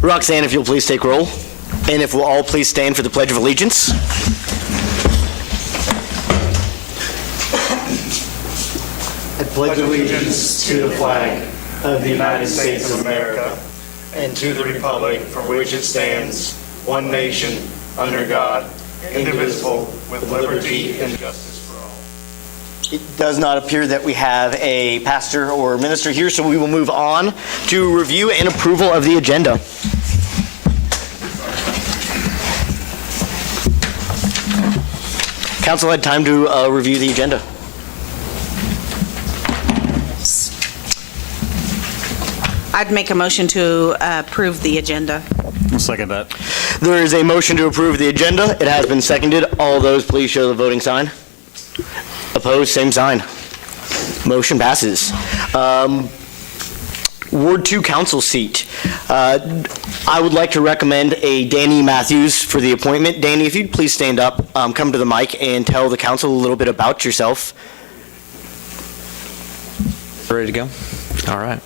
Roxanne, if you'll please take roll. And if we'll all please stand for the Pledge of Allegiance. I pledge allegiance to the flag of the United States of America and to the republic for which it stands, one nation, under God, indivisible, with liberty and justice for all. It does not appear that we have a pastor or minister here, so we will move on to review and approval of the agenda. Council had time to review the agenda. I'd make a motion to approve the agenda. I'll second that. There is a motion to approve the agenda. It has been seconded. All those please show the voting sign. Opposed, same sign. Motion passes. Ward 2 council seat. I would like to recommend a Danny Matthews for the appointment. Danny, if you'd please stand up, come to the mic and tell the council a little bit about yourself. Ready to go? All right.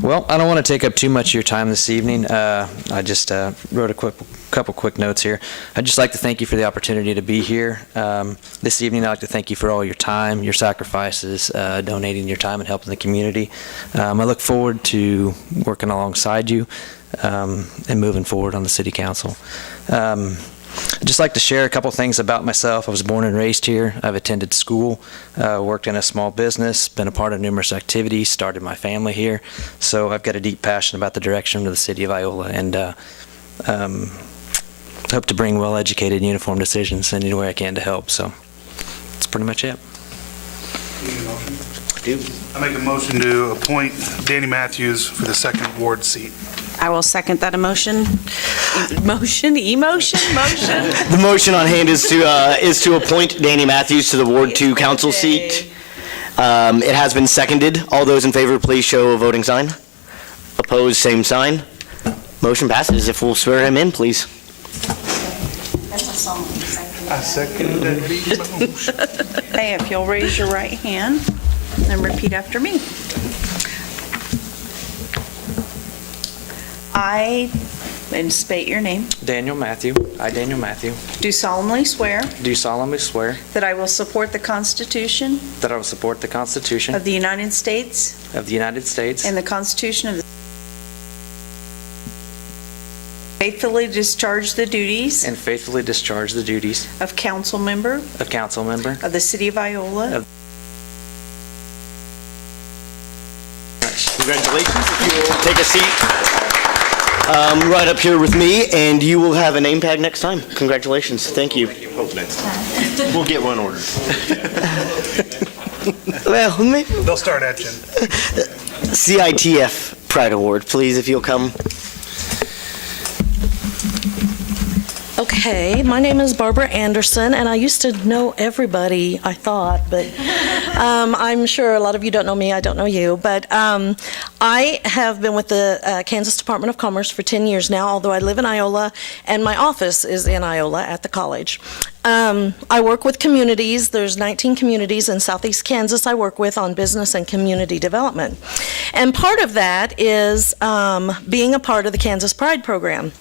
Well, I don't want to take up too much of your time this evening. I just wrote a couple quick notes here. I'd just like to thank you for the opportunity to be here. This evening, I'd like to thank you for all your time, your sacrifices, donating your time and helping the community. I look forward to working alongside you and moving forward on the city council. I'd just like to share a couple things about myself. I was born and raised here. I've attended school, worked in a small business, been a part of numerous activities, started my family here. So I've got a deep passion about the direction of the city of Iola, and hope to bring well-educated, uniformed decisions in any way I can to help. So that's pretty much it. I make a motion to appoint Danny Matthews for the 2nd Ward seat. I will second that motion. Motion. The motion on hand is to appoint Danny Matthews to the Ward 2 council seat. It has been seconded. All those in favor, please show a voting sign. Opposed, same sign. Motion passes. If we'll swear him in, please. I second that motion. Hey, if you'll raise your right hand and repeat after me. I, and state your name, Daniel Matthew. I, Daniel Matthew, do solemnly swear do solemnly swear that I will support the Constitution that I will support the Constitution of the United States of the United States and the Constitution of the faithfully discharge the duties and faithfully discharge the duties of council member of council member of the city of Iola. Congratulations. If you will take a seat right up here with me, and you will have a name tag next time. Congratulations. Thank you. Hope next time. We'll get one ordered. Well, They'll start etching. CITF Pride Award, please, if you'll come. Okay, my name is Barbara Anderson, and I used to know everybody, I thought, but I'm sure a lot of you don't know me, I don't know you, but I have been with the Kansas Department of Commerce for 10 years now, although I live in Iola, and my office is in Iola at the college. I work with communities. There's 19 communities in southeast Kansas I work with on business and community development. And part of that is being a part of the Kansas Pride Program.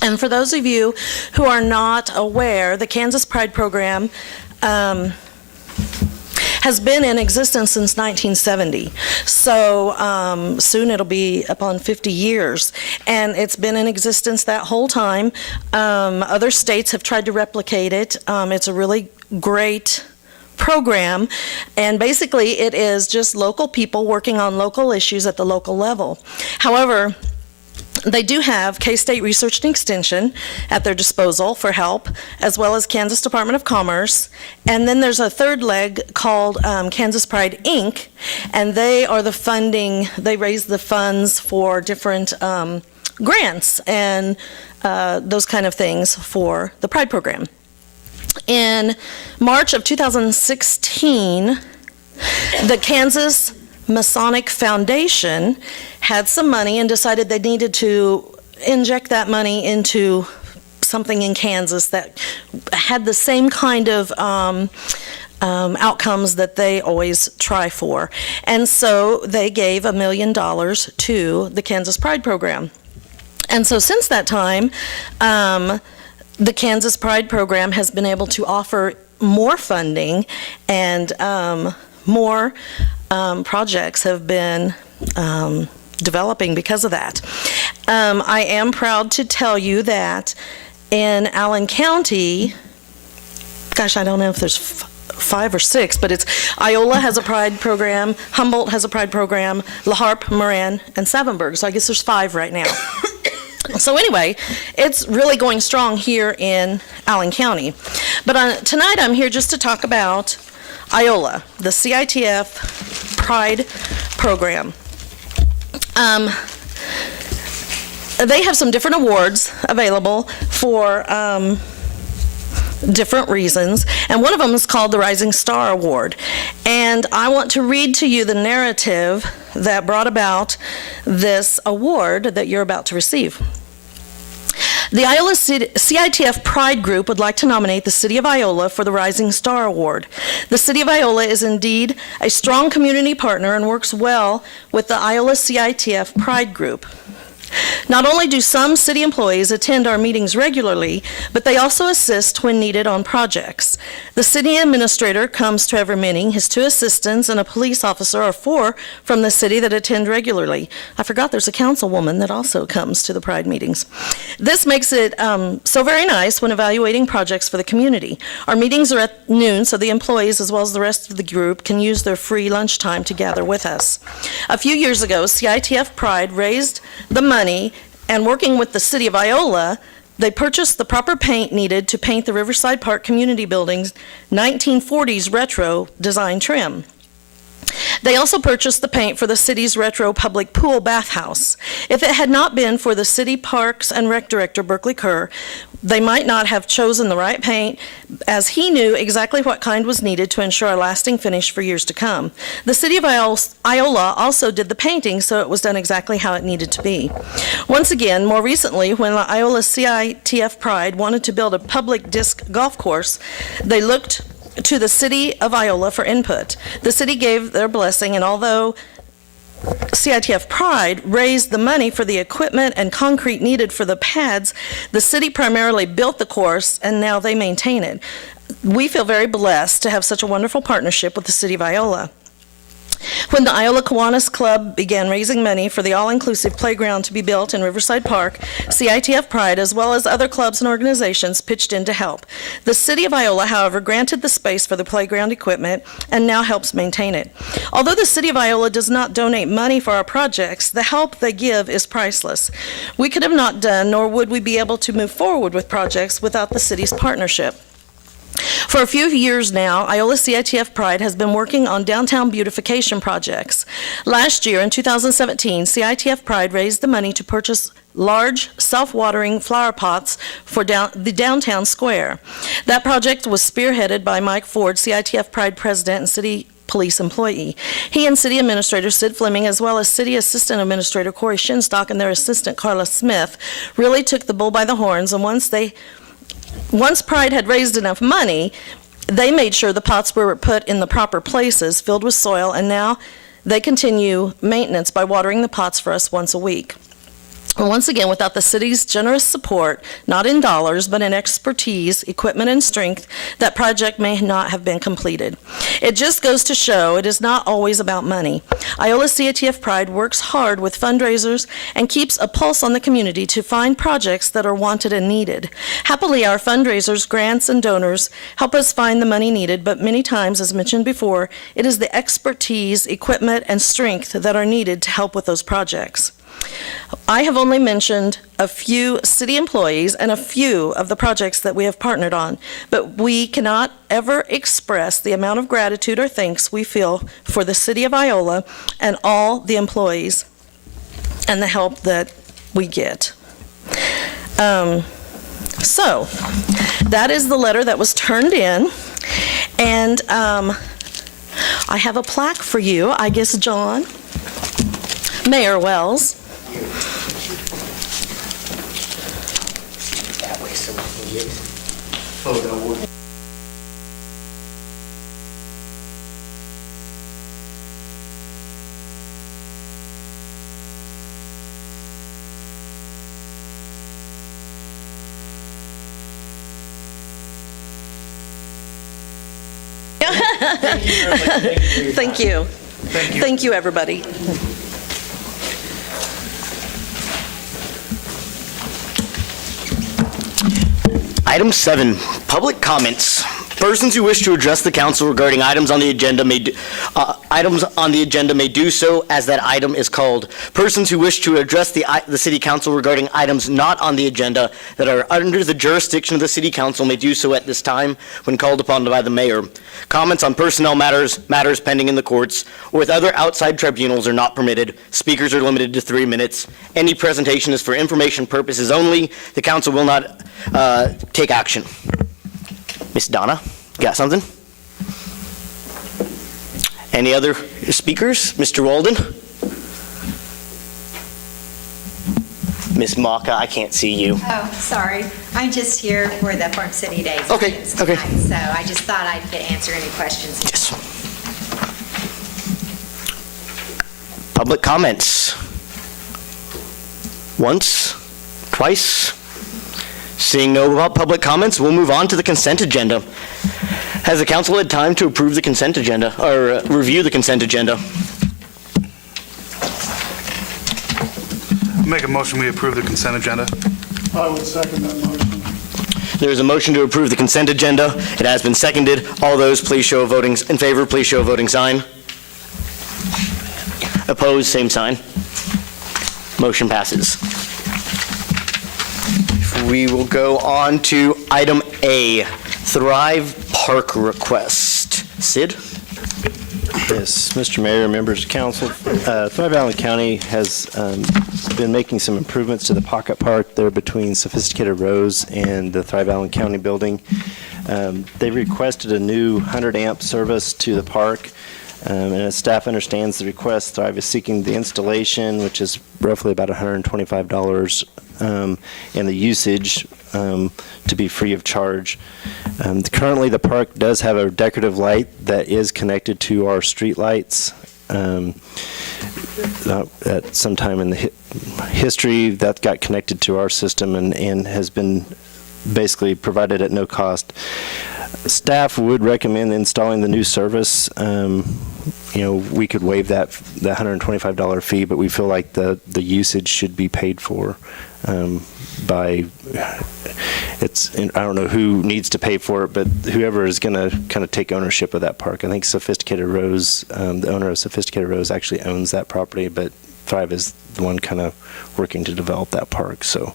And for those of you who are not aware, the Kansas Pride Program has been in existence since 1970. So soon it'll be upon 50 years. And it's been in existence that whole time. Other states have tried to replicate it. It's a really great program, and basically it is just local people working on local issues at the local level. However, they do have K-State Research and Extension at their disposal for help, as well as Kansas Department of Commerce. And then there's a third leg called Kansas Pride, Inc., and they are the funding, they raise the funds for different grants and those kind of things for the Pride program. In March of 2016, the Kansas Masonic Foundation had some money and decided they needed to inject that money into something in Kansas that had the same kind of outcomes that they always try for. And so they gave $1 million to the Kansas Pride program. And so since that time, the Kansas Pride Program has been able to offer more funding, and more projects have been developing because of that. I am proud to tell you that in Allen County, gosh, I don't know if there's 5 or 6, but it's Iola has a Pride program, Humboldt has a Pride program, La Harpe, Moran, and Savinburg. So I guess there's 5 right now. So anyway, it's really going strong here in Allen County. But tonight I'm here just to talk about Iola, the CITF Pride program. They have some different awards available for different reasons, and one of them is called the Rising Star Award. And I want to read to you the narrative that brought about this award that you're about to receive. The Iola CITF Pride Group would like to nominate the City of Iola for the Rising Star Award. The City of Iola is indeed a strong community partner and works well with the Iola CITF Pride Group. Not only do some city employees attend our meetings regularly, but they also assist when needed on projects. The city administrator comes to every meeting. His 2 assistants and a police officer are 4 from the city that attend regularly. I forgot there's a councilwoman that also comes to the Pride meetings. This makes it so very nice when evaluating projects for the community. Our meetings are at noon, so the employees as well as the rest of the group can use their free lunchtime to gather with us. A few years ago, CITF Pride raised the money, and working with the City of Iola, they purchased the proper paint needed to paint the Riverside Park Community Building's 1940s retro design trim. They also purchased the paint for the city's retro public pool bathhouse. If it had not been for the city parks and rec director, Berkeley Kerr, they might not have chosen the right paint, as he knew exactly what kind was needed to ensure a lasting finish for years to come. The City of Iola also did the painting, so it was done exactly how it needed to be. Once again, more recently, when the Iola CITF Pride wanted to build a public disc golf course, they looked to the City of Iola for input. The city gave their blessing, and although CITF Pride raised the money for the equipment and concrete needed for the pads, the city primarily built the course, and now they maintain it. We feel very blessed to have such a wonderful partnership with the City of Iola. When the Iola Kiwanis Club began raising money for the all-inclusive playground to be built in Riverside Park, CITF Pride, as well as other clubs and organizations, pitched in to help. The City of Iola, however, granted the space for the playground equipment and now helps maintain it. Although the City of Iola does not donate money for our projects, the help they give is priceless. We could have not done, nor would we be able to move forward with projects without the city's partnership. For a few years now, Iola CITF Pride has been working on downtown beautification projects. Last year, in 2017, CITF Pride raised the money to purchase large self-watering flower pots for the downtown square. That project was spearheaded by Mike Ford, CITF Pride president and city police employee. He and City Administrator Sid Fleming, as well as City Assistant Administrator Corey Shinstock and their assistant Carla Smith, really took the bull by the horns, and once Pride had raised enough money, they made sure the pots were put in the proper places, filled with soil, and now they continue maintenance by watering the pots for us once a week. And once again, without the city's generous support, not in dollars, but in expertise, equipment, and strength, that project may not have been completed. It just goes to show it is not always about money. Iola CITF Pride works hard with fundraisers and keeps a pulse on the community to find projects that are wanted and needed. Happily, our fundraisers, grants, and donors help us find the money needed, but many times, as mentioned before, it is the expertise, equipment, and strength that are needed to help with those projects. I have only mentioned a few city employees and a few of the projects that we have partnered on, but we cannot ever express the amount of gratitude or thanks we feel for the City of Iola and all the employees and the help that we get. So, that is the letter that was turned in, and I have a plaque for you, I guess, John. Mayor Wells. That way so we can get photo. Thank you. Thank you, everybody. Item 7, public comments. Persons who wish to address the council regarding items on the agenda may do so as that item is called. Persons who wish to address the city council regarding items not on the agenda that are under the jurisdiction of the city council may do so at this time when called upon by the mayor. Comments on personnel matters pending in the courts, or with other outside tribunals are not permitted. Speakers are limited to 3 minutes. Any presentation is for information purposes only. The council will not take action. Miss Donna, got something? Any other speakers? Mr. Walden? Miss Maka, I can't see you. Oh, sorry. I'm just here for the Farm City Days. Okay, events okay. tonight, So I just thought I could answer any questions. Yes. Public comments. Once, twice. Seeing no public comments, we'll move on to the consent agenda. Has the council had time to approve the consent agenda, or review the consent agenda? Make a motion, we approve the consent agenda. I would second that motion. There is a motion to approve the consent agenda. It has been seconded. All those, please show of voting in favor, please show a voting sign. Opposed, same sign. Motion passes. We will go on to item A, Thrive Park request. Sid? Yes, Mr. Mayor, members of council, Thrive Island County has been making some improvements to the pocket park there between Sophisticated Rose and the Thrive Island County building. They requested a new 100-amp service to the park, and as staff understands the request, Thrive is seeking the installation, which is roughly about $125, and the usage to be free of charge. Currently, the park does have a decorative light that is connected to our street lights. At some time in the history, that got connected to our system and has been basically provided at no cost. Staff would recommend installing the new service. We could waive that $125 fee, but we feel like the usage should be paid for by, I don't know who needs to pay for it, but whoever is going to kind of take ownership of that park. I think Sophisticated Rose, the owner of Sophisticated Rose actually owns that property, but Thrive is the one kind of working to develop that park, so.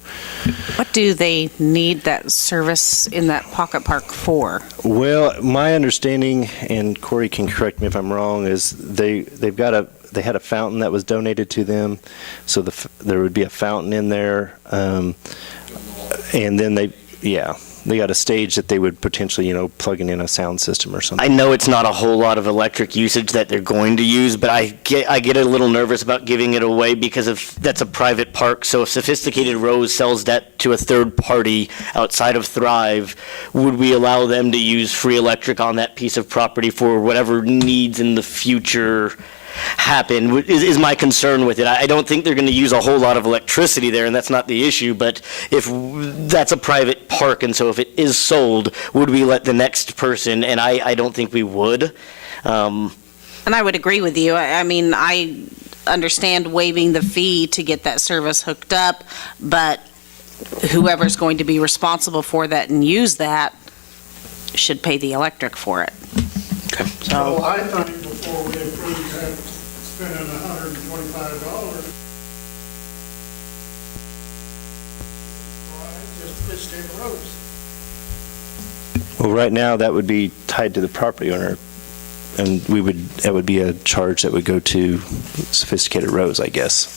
What do they need that service in that pocket park for? Well, my understanding, and Corey can correct me if I'm wrong, is they had a fountain that was donated to them, so there would be a fountain in there, and then they got a stage that they would potentially, plug in a sound system or something. I know it's not a whole lot of electric usage that they're going to use, but I get a little nervous about giving it away because that's a private park. So if Sophisticated Rose sells that to a third party outside of Thrive, would we allow them to use free electric on that piece of property for whatever needs in the future happen, is my concern with it. I don't think they're going to use a whole lot of electricity there, and that's not the issue, but if that's a private park, and so if it is sold, would we let the next person, and I don't think we would. And I would agree with you. I mean, I understand waiving the fee to get that service hooked up, but whoever's going to be responsible for that and use that should pay the electric for it. Okay. So, Well, I think before we approve that, spending $125, just Sophisticated Rose. Well, right now, that would be tied to the property owner, and that would be a charge that would go to Sophisticated Rose, I guess.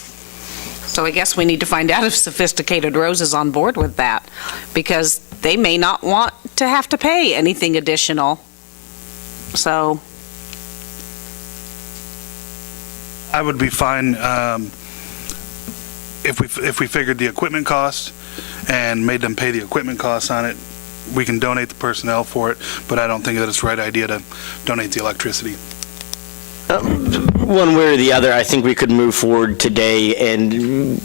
so I guess we need to find out if Sophisticated Rose is on board with that, because they may not want to have to pay anything additional. So, I would be fine if we figured the equipment cost and made them pay the equipment costs on it. We can donate the personnel for it, but I don't think that it's the right idea to donate the electricity. one way or the other, I think we could move forward today, and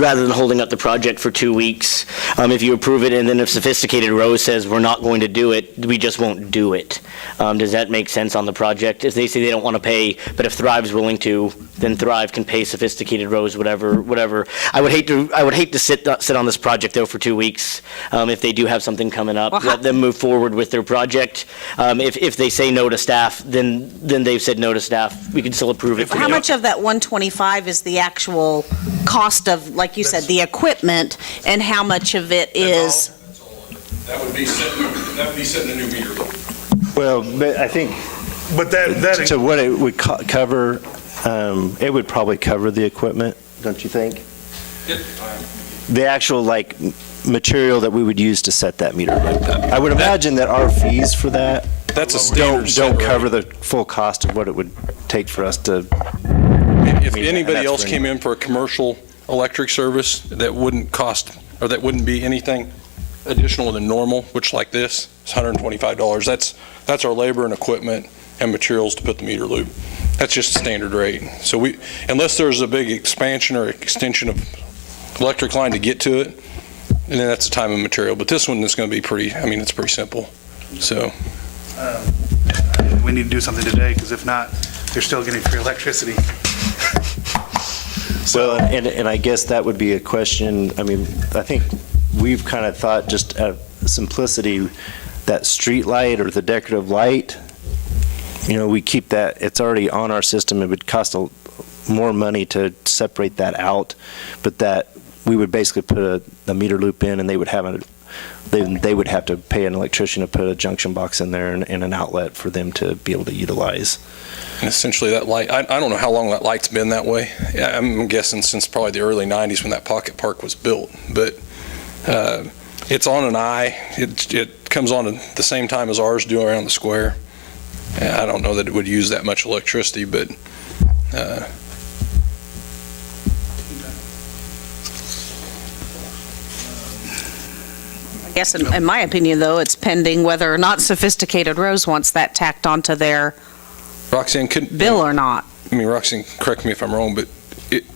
rather than holding up the project for 2 weeks, if you approve it, and then if Sophisticated Rose says we're not going to do it, we just won't do it. Does that make sense on the project? If they say they don't want to pay, but if Thrive's willing to, then Thrive can pay Sophisticated Rose, whatever. I would hate to sit on this project though for 2 weeks. If they do have something coming up, let them move forward with their project. If they say no to staff, then they've said no to staff. We can still approve it. How much of that 125 is the actual cost of, like you said, the equipment, and how much of it is? That would be setting a new meter. Well, but I think, But that so what it would cover, it would probably cover the equipment, don't you think? The actual, like, material that we would use to set that meter. I would imagine that our fees for that That's a standard set don't rate. cover the full cost of what it would take for us to. If mean, anybody that's else for came in for a commercial electric service that wouldn't cost, or that wouldn't be anything additional than normal, which like this, is $125. That's our labor and equipment and materials to put the meter loop. That's just a standard rate. So unless there's a big expansion or extension of electric line to get to it, and then that's the time and material. But this one is going to be it's pretty simple. So. we need to do something today, because if not, they're still getting free electricity. Well, and I guess that would be a question, I mean, I think we've kind of thought just out of simplicity, that street light or the decorative light, we keep that, it's already on our system, it would cost more money to separate that out, but that we would basically put a meter loop in, and they would have they would have to pay an electrician to put a junction box in there and an outlet for them to be able to utilize. And essentially that light, I don't know how long that light's been that way. I'm guessing since probably the early 90s when that pocket park was built. But it's on an eye. It comes on at the same time as ours do around the square. I don't know that it would use that much electricity, but I guess in my opinion, though, it's pending whether or not Sophisticated Rose wants that tacked onto their Roxanne, bill or not. Roxanne, correct me if I'm wrong, but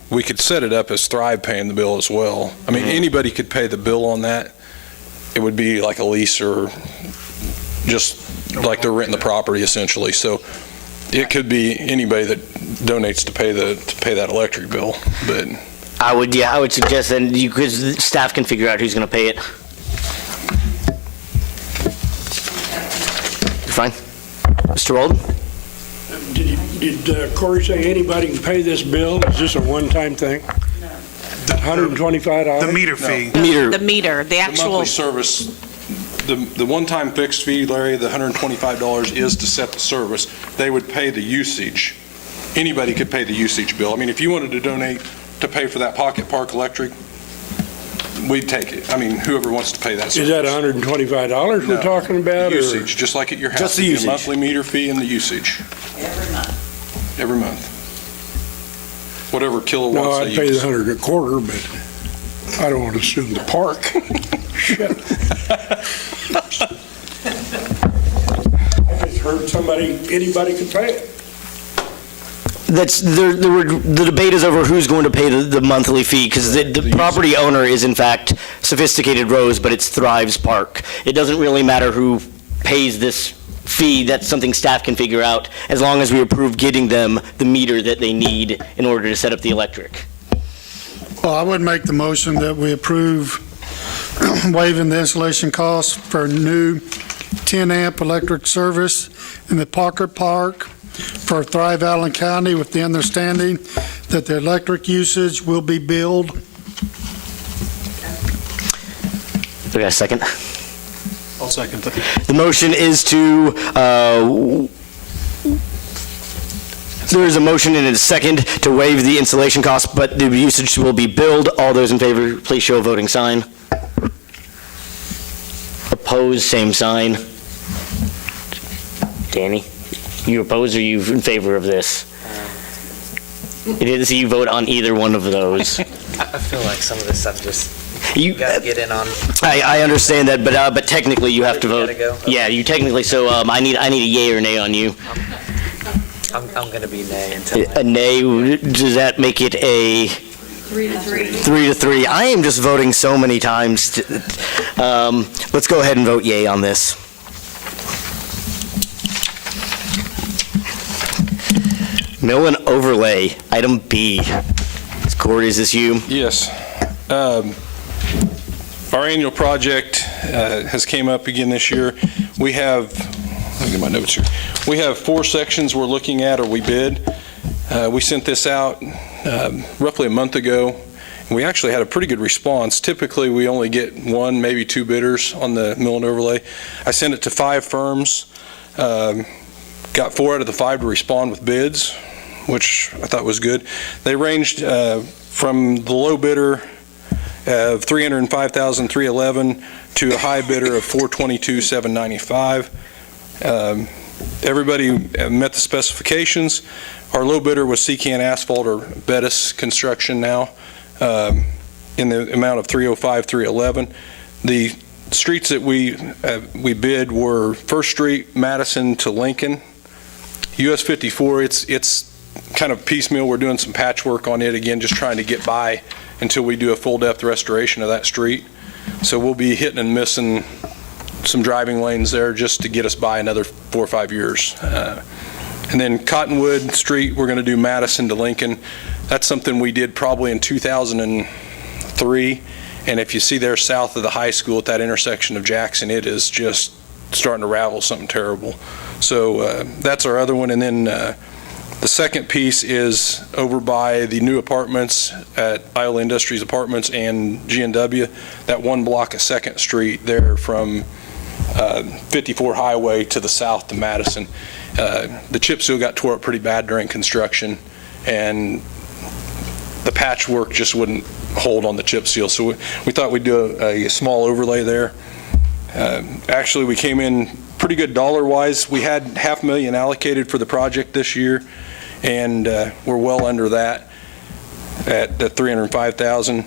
we could set it up as Thrive paying the bill as well. Anybody could pay the bill on that. It would be like a lease or just like they're renting the property essentially. So it could be anybody that donates to pay that electric bill. But I would suggest then because staff can figure out who's going to pay it. You're fine, Mr. Walden. Did Corey say anybody can pay this bill? Is this a one-time thing? $125? The meter fee. The meter, the the actual, monthly service, the one-time fixed fee, Larry, the $125 is to set the service. They would pay the usage. Anybody could pay the usage bill. If you wanted to donate to pay for that pocket park electric, we'd take it. Whoever wants to pay that service. Is that $125 we're talking about? Usage, just like at your house. Just the It'd be usage. a monthly meter fee and the usage. Every month. Whatever No, kilowatts I'd they pay the use. $100 a quarter, but I don't want to assume the park. Shit. I just heard anybody could pay it. The debate is over who's going to pay the monthly fee, because the property owner is in fact Sophisticated Rose, but it's Thrive's Park. It doesn't really matter who pays this fee. That's something staff can figure out, as long as we approve getting them the meter that they need in order to set up the electric. Well, I would make the motion that we approve waiving the installation costs for new 10-amp electric service in the Pocket Park for Thrive Allen County, with the understanding that the electric usage will be billed. We got a second? I'll second that. The motion is to, there is a motion and a second to waive the installation cost, but the usage will be billed. All those in favor, please show a voting sign. Opposed, same sign. Danny, you oppose or you in favor of this? It is, you vote on either one of those. I feel like some of this stuff just, You gotta get in on. I understand that, but technically you have to You vote. gotta go? Yeah, you technically, so I need a yay or nay on you. I'm going to be nay until. A nay, does that make it a 3-3? I am just voting so many times. Let's go ahead and vote yay on this. Mill and overlay, item B. Corey, is this you? Yes. Our annual project has came up again this year. We have, let me get my notes here. We have 4 sections we're looking at or we bid. We sent this out roughly a month ago. And we actually had a pretty good response. Typically, we only get 1, maybe 2 bidders on the mill and overlay. I sent it to 5 firms. Got 4 out of the 5 to respond with bids, which I thought was good. They ranged from the low bidder of $305,311 to a high bidder of $422,795. Everybody met the specifications. Our low bidder was Secan Asphalt or Bettis Construction now in the amount of $305,311. The streets that we bid were First Street, Madison to Lincoln. US 54, it's kind of piecemeal. We're doing some patchwork on it again, just trying to get by until we do a full depth restoration of that street. So we'll be hitting and missing some driving lanes there just to get us by another 4 or 5 years. And then Cottonwood Street, we're going to do Madison to Lincoln. That's something we did probably in 2003. And if you see there south of the high school at that intersection of Jackson, it is just starting to ravel something terrible. So that's our other one. And then the second piece is over by the new apartments at Iola Industries Apartments and G&W, that 1 block of 2nd Street there from 54 Highway to the south to Madison. The chip seal got tore up pretty bad during construction, and the patchwork just wouldn't hold on the chip seal. So we thought we'd do a small overlay there. Actually, we came in pretty good dollar-wise. We had $500,000 allocated for the project this year, and we're well under that at $305,000.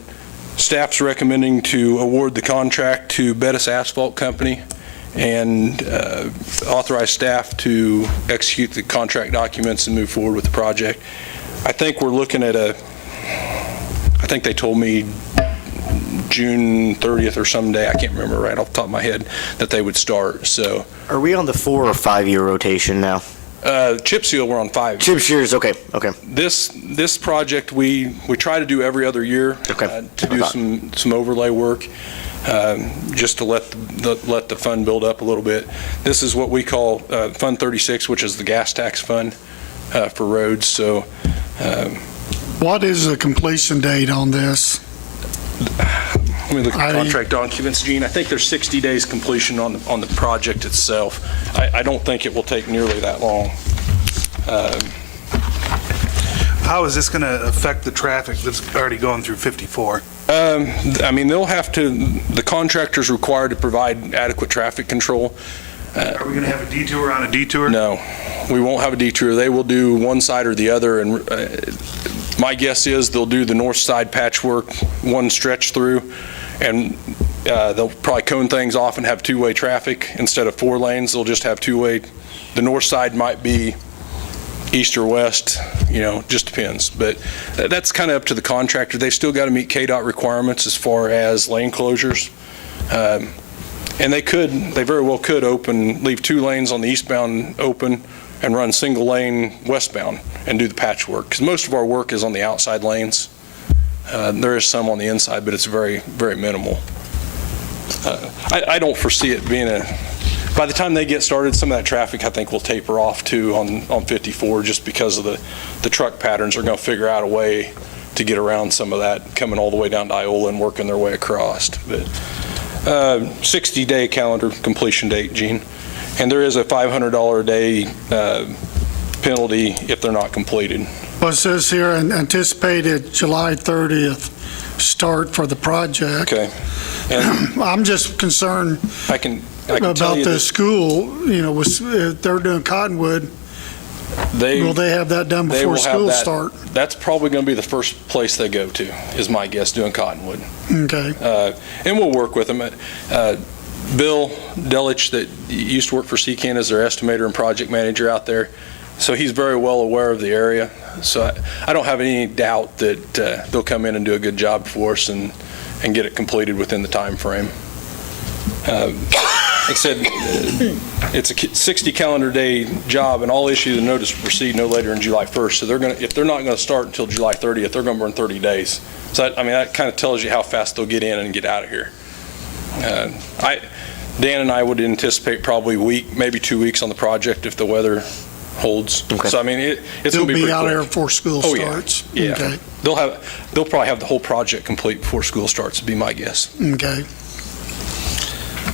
Staff's recommending to award the contract to Bettis Asphalt Company and authorize staff to execute the contract documents and move forward with the project. I think we're looking at I think they told me June 30th or some day, I can't remember right off the top of my head, that they would start. So, Are we on the 4 or 5 year rotation now? chip seal, we're on 5. Chip shears, okay. This project, we try to do every other year. Okay. To do some overlay work, just to let the fund build up a little bit. This is what we call Fund 36, which is the gas tax fund for roads. So, what is the completion date on this? let me look at the contract documents, Gene. I think there's 60 days completion on the project itself. I don't think it will take nearly that long. How is this going to affect the traffic that's already going through 54? I mean, they'll have to, the contractor's required to provide adequate traffic control. Are we going to have a detour on a detour? No, we won't have a detour. They will do one side or the other, and my guess is they'll do the north side patchwork, one stretch through, and they'll probably cone things off and have two-way traffic. Instead of 4 lanes, they'll just have two-way. The north side might be east or west, just depends. But that's kind of up to the contractor. They've still got to meet KDOT requirements as far as lane closures. And they very well could leave 2 lanes on the eastbound open and run single lane westbound and do the patchwork. Because most of our work is on the outside lanes. There is some on the inside, but it's very, very minimal. I don't foresee it being by the time they get started, some of that traffic I think will taper off too on 54, just because of the truck patterns are going to figure out a way to get around some of that, coming all the way down to Iola and working their way across. But 60-day calendar completion date, Gene. And there is a $500 a day penalty if they're not completed. Well, it says here anticipated July 30th start for the project. Okay. And I'm just concerned I can about tell you the that school, if they're doing Cottonwood, will they have that done they before will have school that. start? That's probably going to be the first place they go to, is my guess, doing Cottonwood. Okay. And we'll work with them. Bill Delich, that used to work for Secan, as their estimator and project manager out there. So he's very well aware of the area. So I don't have any doubt that they'll come in and do a good job for us and get it completed within the time frame. Like I said, it's a 60 calendar day job, and all issued a notice to proceed no later than July 1st. So if they're not going to start until July 30th, they're going to burn 30 days. So that kind of tells you how fast they'll get in and get out of here. Dan and I would anticipate probably maybe 2 weeks on the project if the weather holds. Okay. So it's They'll going to be be out pretty there quick. before school Oh, starts? Yeah. Okay. They'll probably have the whole project complete before school starts, would be my guess. Okay.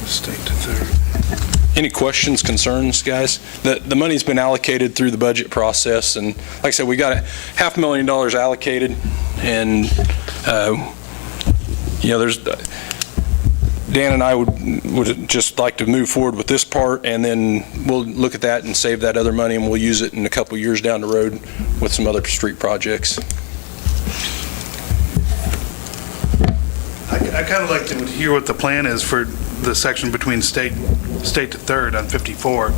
State to third. Any questions, concerns, guys? The money's been allocated through the budget process, and like I said, we got $500,000 allocated, and there's Dan and I would just like to move forward with this part, and then we'll look at that and save that other money, and we'll use it in a couple years down the road with some other street projects. I kind of like to hear what the plan is for the section between state to third on 54.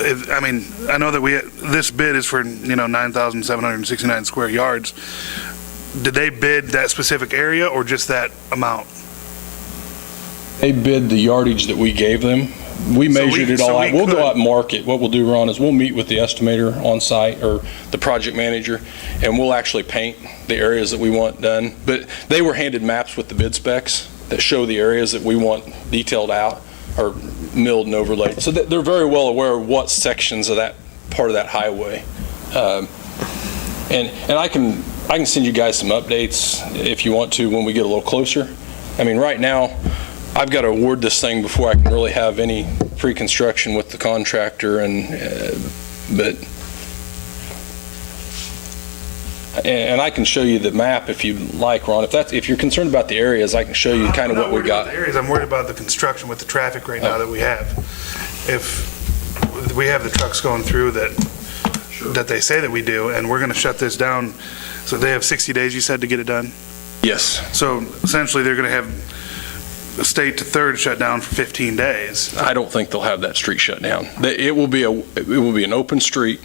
I know that this bid is for 9,769 square yards. Did they bid that specific area or just that amount? They bid the yardage that we gave them. We measured it all out. We'll go out and mark it. What we'll do, Ron, is we'll meet with the estimator on site or the project manager, and we'll actually paint the areas that we want done. But they were handed maps with the bid specs that show the areas that we want detailed out or milled and overlaid. So they're very well aware of what sections of that part of that highway. And I can send you guys some updates if you want to when we get a little closer. Right now, I've got to award this thing before I can really have any pre-construction with the contractor, but I can show you the map if you like, Ron. If you're concerned about the areas, I can show you kind of what we got. I'm worried about the construction with the traffic right now that we have. If we have the trucks going through that they say that we do, and we're going to shut this down, so they have 60 days, you said, to get it done? Yes. So essentially, they're going to have the state to third shut down for 15 days. I don't think they'll have that street shut down. It will be an open street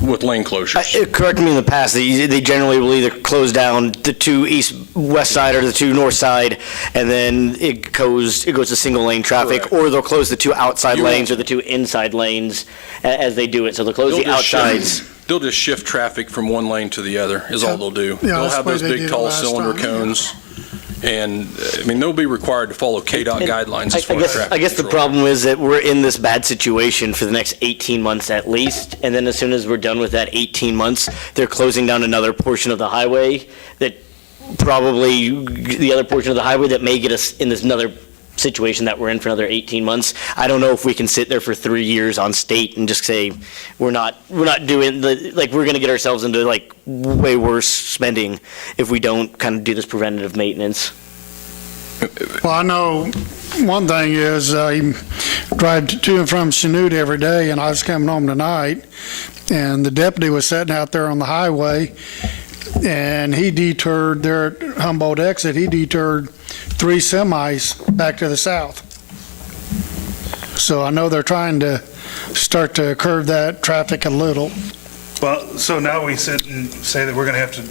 with lane closures. Correct me in the past, they generally will either close down the two east-west side or the two north side, and then it goes to single lane traffic, Correct. or they'll close the two outside You lanes won't. or the two inside lanes as they do it. So they'll close the outsides. They'll just shift traffic from one lane to the other is all they'll do. Yeah, They'll that's have the way those they big did it tall last cylinder time. cones. And, they'll be required to follow KDOT guidelines as far as traffic I guess the control. problem is that we're in this bad situation for the next 18 months at least, and then as soon as we're done with that 18 months, they're closing down another portion of the highway that probably, the other portion of the highway that may get us in this another situation that we're in for another 18 months. I don't know if we can sit there for 3 years on state and just say, we're not doing we're going to get ourselves into way worse spending if we don't kind of do this preventative maintenance. Well, I know one thing is I drive to and from Chanute every day, and I was coming home tonight, and the deputy was sitting out there on the highway, and he detoured there at Humboldt exit, he detoured 3 semis back to the south. So I know they're trying to start to curb that traffic a little. Well, so now we sit and say that we're going to have to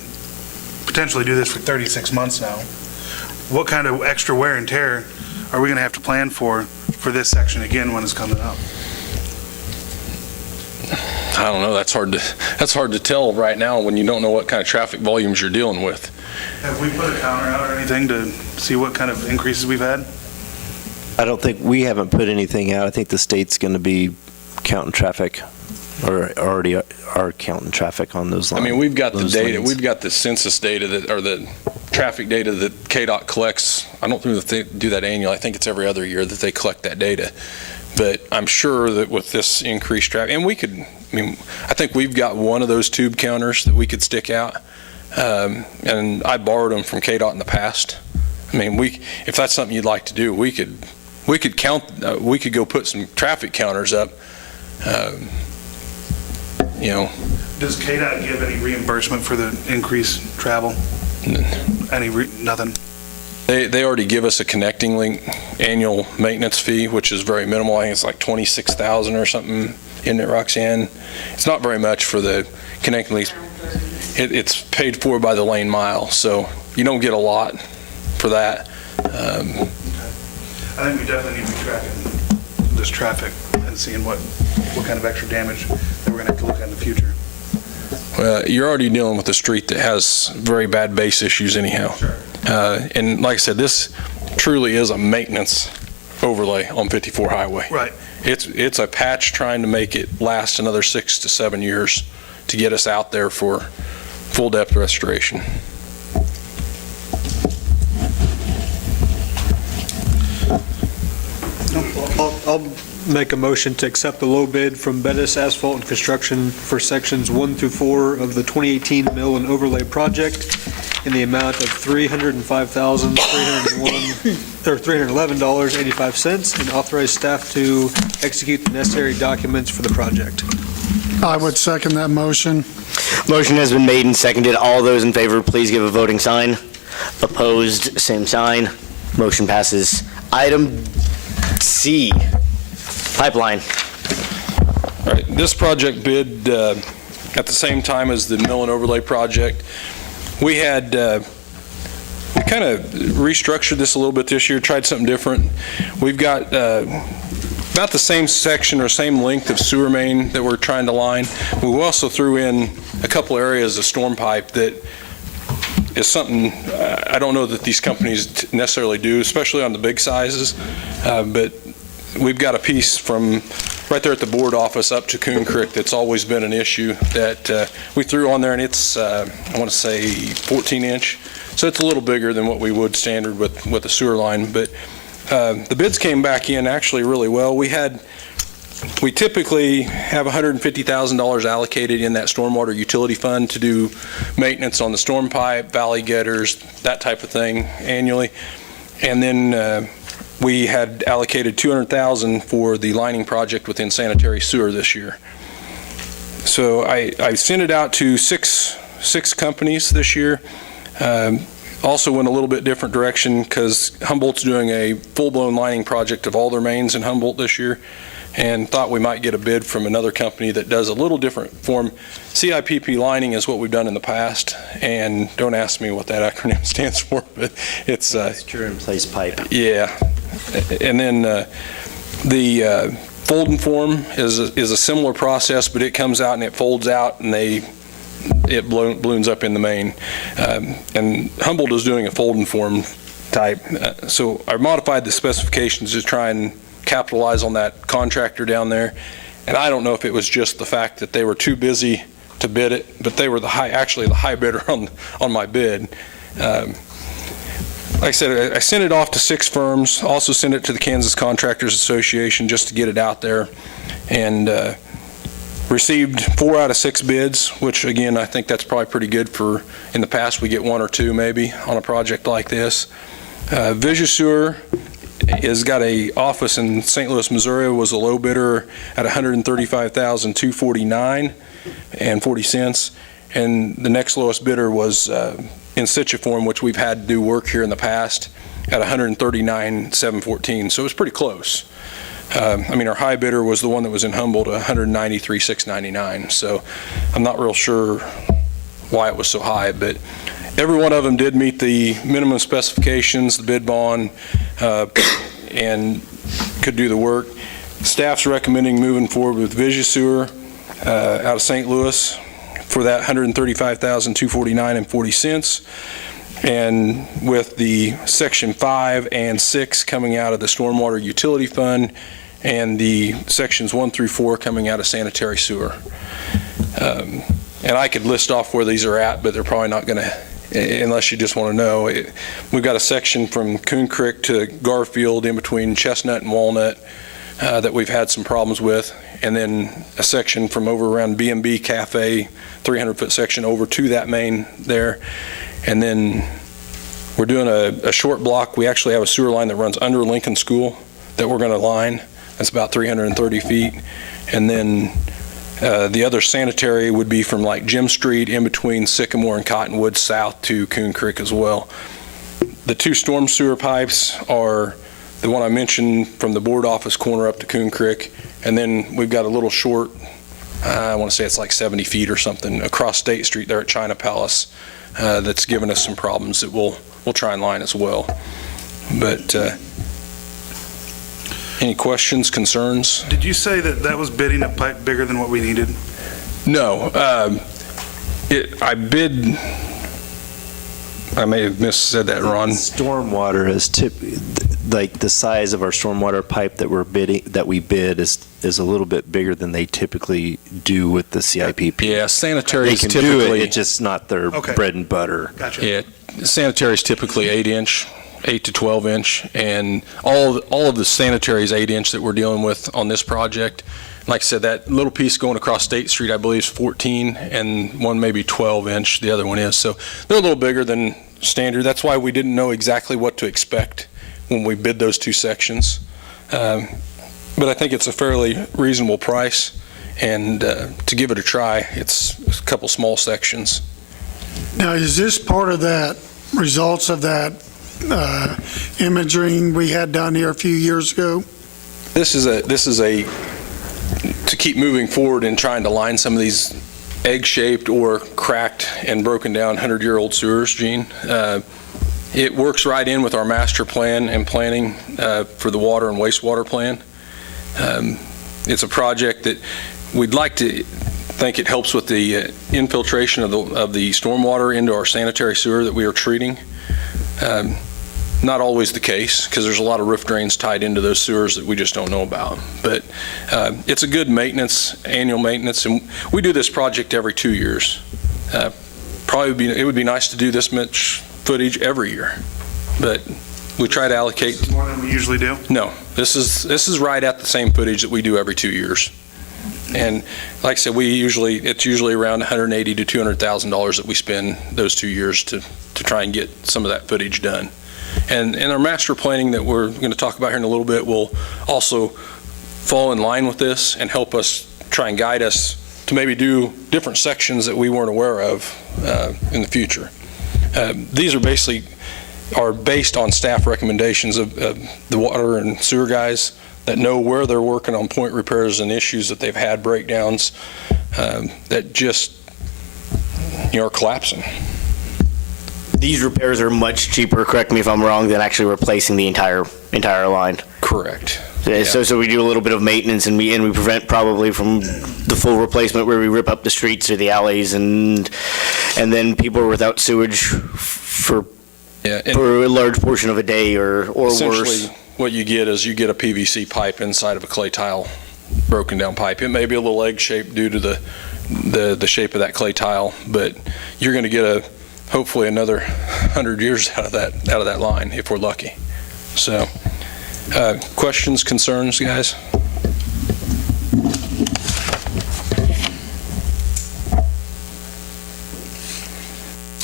potentially do this for 36 months now. What kind of extra wear and tear are we going to have to plan for this section again when it's coming up? I don't know. That's hard to tell right now when you don't know what kind of traffic volumes you're dealing with. Have we put a counter out or anything to see what kind of increases we've had? I don't think, we haven't put anything out. I think the state's going to be counting traffic, or already are counting traffic on those lines. We've got the those data, lanes. we've got the census data or the traffic data that KDOT collects. I don't think they do that annually. I think it's every other year that they collect that data. But I'm sure that with this increased traffic, and I think we've got one of those tube counters that we could stick out. And I borrowed them from KDOT in the past. If that's something you'd like to do, we could count, we could go put some traffic counters up. Does KDOT give any reimbursement for the increased travel? Nothing? They already give us a connecting link annual maintenance fee, which is very minimal. I think it's like $26,000 or something. isn't it, Roxanne? It's not very much for the connecting lease. It's paid for by the lane mile, so you don't get a lot for that. I think we definitely need to be tracking this traffic and seeing what kind of extra damage that we're going to have to look at in the future. You're already dealing with a street that has very bad base issues anyhow. Sure. And like I said, this truly is a maintenance overlay on 54 Highway. Right. It's a patch trying to make it last another 6 to 7 years to get us out there for full depth restoration. I'll make a motion to accept the low bid from Bettis Asphalt and Construction for sections 1 through 4 of the 2018 mill and overlay project in the amount of $311.85 and authorize staff to execute the necessary documents for the project. I would second that motion. Motion has been made and seconded. All those in favor, please give a voting sign. Opposed, same sign. Motion passes. Item C, pipeline. All right, this project bid at the same time as the mill and overlay project. We had we kind of restructured this a little bit this year, tried something different. We've got about the same section or same length of sewer main that we're trying to line. We also threw in a couple areas of storm pipe that is something I don't know that these companies necessarily do, especially on the big sizes. But we've got a piece from right there at the board office up to Coon Creek that's always been an issue that we threw on there, and it's, I want to say 14-inch. So it's a little bigger than what we would standard with a sewer line. But the bids came back in actually really well. We typically have $150,000 allocated in that stormwater utility fund to do maintenance on the storm pipe, valley gutters, that type of thing annually. And then we had allocated $200,000 for the lining project within sanitary sewer this year. So I sent it out to six companies this year. Also went a little bit different direction because Humboldt's doing a full-blown lining project of all their mains in Humboldt this year, and thought we might get a bid from another company that does a little different form. CIPP lining is what we've done in the past, and don't ask me what that acronym stands for, but it's Secure-in-place pipe. Yeah. And then the fold and form is a similar process, but it comes out and it folds out and it balloons up in the main. And Humboldt is doing a fold and form type. So I modified the specifications to try and capitalize on that contractor down there. And I don't know if it was just the fact that they were too busy to bid it, but they were actually the high bidder on my bid. Like I said, I sent it off to 6 firms, also sent it to the Kansas Contractors Association just to get it out there, and received 4 out of 6 bids, which again, I think that's probably pretty good for, in the past, we get 1 or 2 maybe on a project like this. Vigisur has got a office in St. Louis, Missouri, was a low bidder at $135,249.40, and the next lowest bidder was in situ form, which we've had to do work here in the past, at $139,714. So it was pretty close. I mean, our high bidder was the one that was in Humboldt, $193,699. So I'm not real sure why it was so high, but every one of them did meet the minimum specifications, the bid bond, and could do the work. Staff's recommending moving forward with Vigisur out of St. Louis for that $135,249.40, and with the Section 5 and 6 coming out of the Stormwater Utility Fund, and the Sections 1 through 4 coming out of sanitary sewer. And I could list off where these are at, but they're probably not going to, unless you just want to know. We've got a section from Coon Creek to Garfield in between Chestnut and Walnut that we've had some problems with, and then a section from over around B&B Cafe, 300-foot section over to that main there. And then we're doing a short block. We actually have a sewer line that runs under Lincoln School that we're going to line. That's about 330 feet. And then the other sanitary would be from like Jim Street in between Sycamore and Cottonwood south to Coon Creek as well. The 2 storm sewer pipes are the one I mentioned from the board office corner up to Coon Creek, And then we've got a little short, I want to say it's like 70 feet or something, across State Street there at China Palace, that's given us some problems that we'll try and line as well. But any questions, concerns? Did you say that that was bidding a pipe bigger than what we needed? No. I may have missaid that, Ron. Stormwater is like the size of our stormwater pipe that we bid is a little bit bigger than they typically do with the CIPP. Yeah, sanitary They is can do typically. it, it's just not their Okay. bread and butter. Gotcha. Yeah, sanitary is typically 8-inch, 8 to 12-inch, and all of the sanitary is 8-inch that we're dealing with on this project. Like I said, that little piece going across State Street, I believe, is 14, and one maybe 12-inch, the other one is. So they're a little bigger than standard. That's why we didn't know exactly what to expect when we bid those two sections. But I think it's a fairly reasonable price, and to give it a try, it's a couple small sections. Now, is this part of that, results of that imaging we had down here a few years ago? This is to keep moving forward and trying to line some of these egg-shaped or cracked and broken down 100-year-old sewers, Gene. It works right in with our master plan and planning for the water and wastewater plan. It's a project that we'd like to think it helps with the infiltration of the stormwater into our sanitary sewer that we are treating. Not always the case, because there's a lot of roof drains tied into those sewers that we just don't know about. But it's a good maintenance, annual maintenance, and we do this project every 2 years. It would be nice to do this much footage every year, but we try to allocate. More than we usually do? No, this is right at the same footage that we do every 2 years. And like I said, it's usually around $180,000 to $200,000 that we spend those 2 years to try and get some of that footage done. And our master planning that we're going to talk about here in a little bit will also fall in line with this and help us try and guide us to maybe do different sections that we weren't aware of in the future. These are based on staff recommendations of the water and sewer guys that know where they're working on point repairs and issues that they've had, breakdowns that just are collapsing. These repairs are much cheaper, correct me if I'm wrong, than actually replacing the entire line. Correct. So we do a little bit of maintenance and we prevent probably from the full replacement where we rip up the streets or the alleys and then people are without sewage for a large portion of a day or worse. Essentially, what you get is you get a PVC pipe inside of a clay tile, broken down pipe. It may be a little egg shaped due to the shape of that clay tile, but you're going to get hopefully another 100 years out of that line if we're lucky. So, questions, concerns, guys?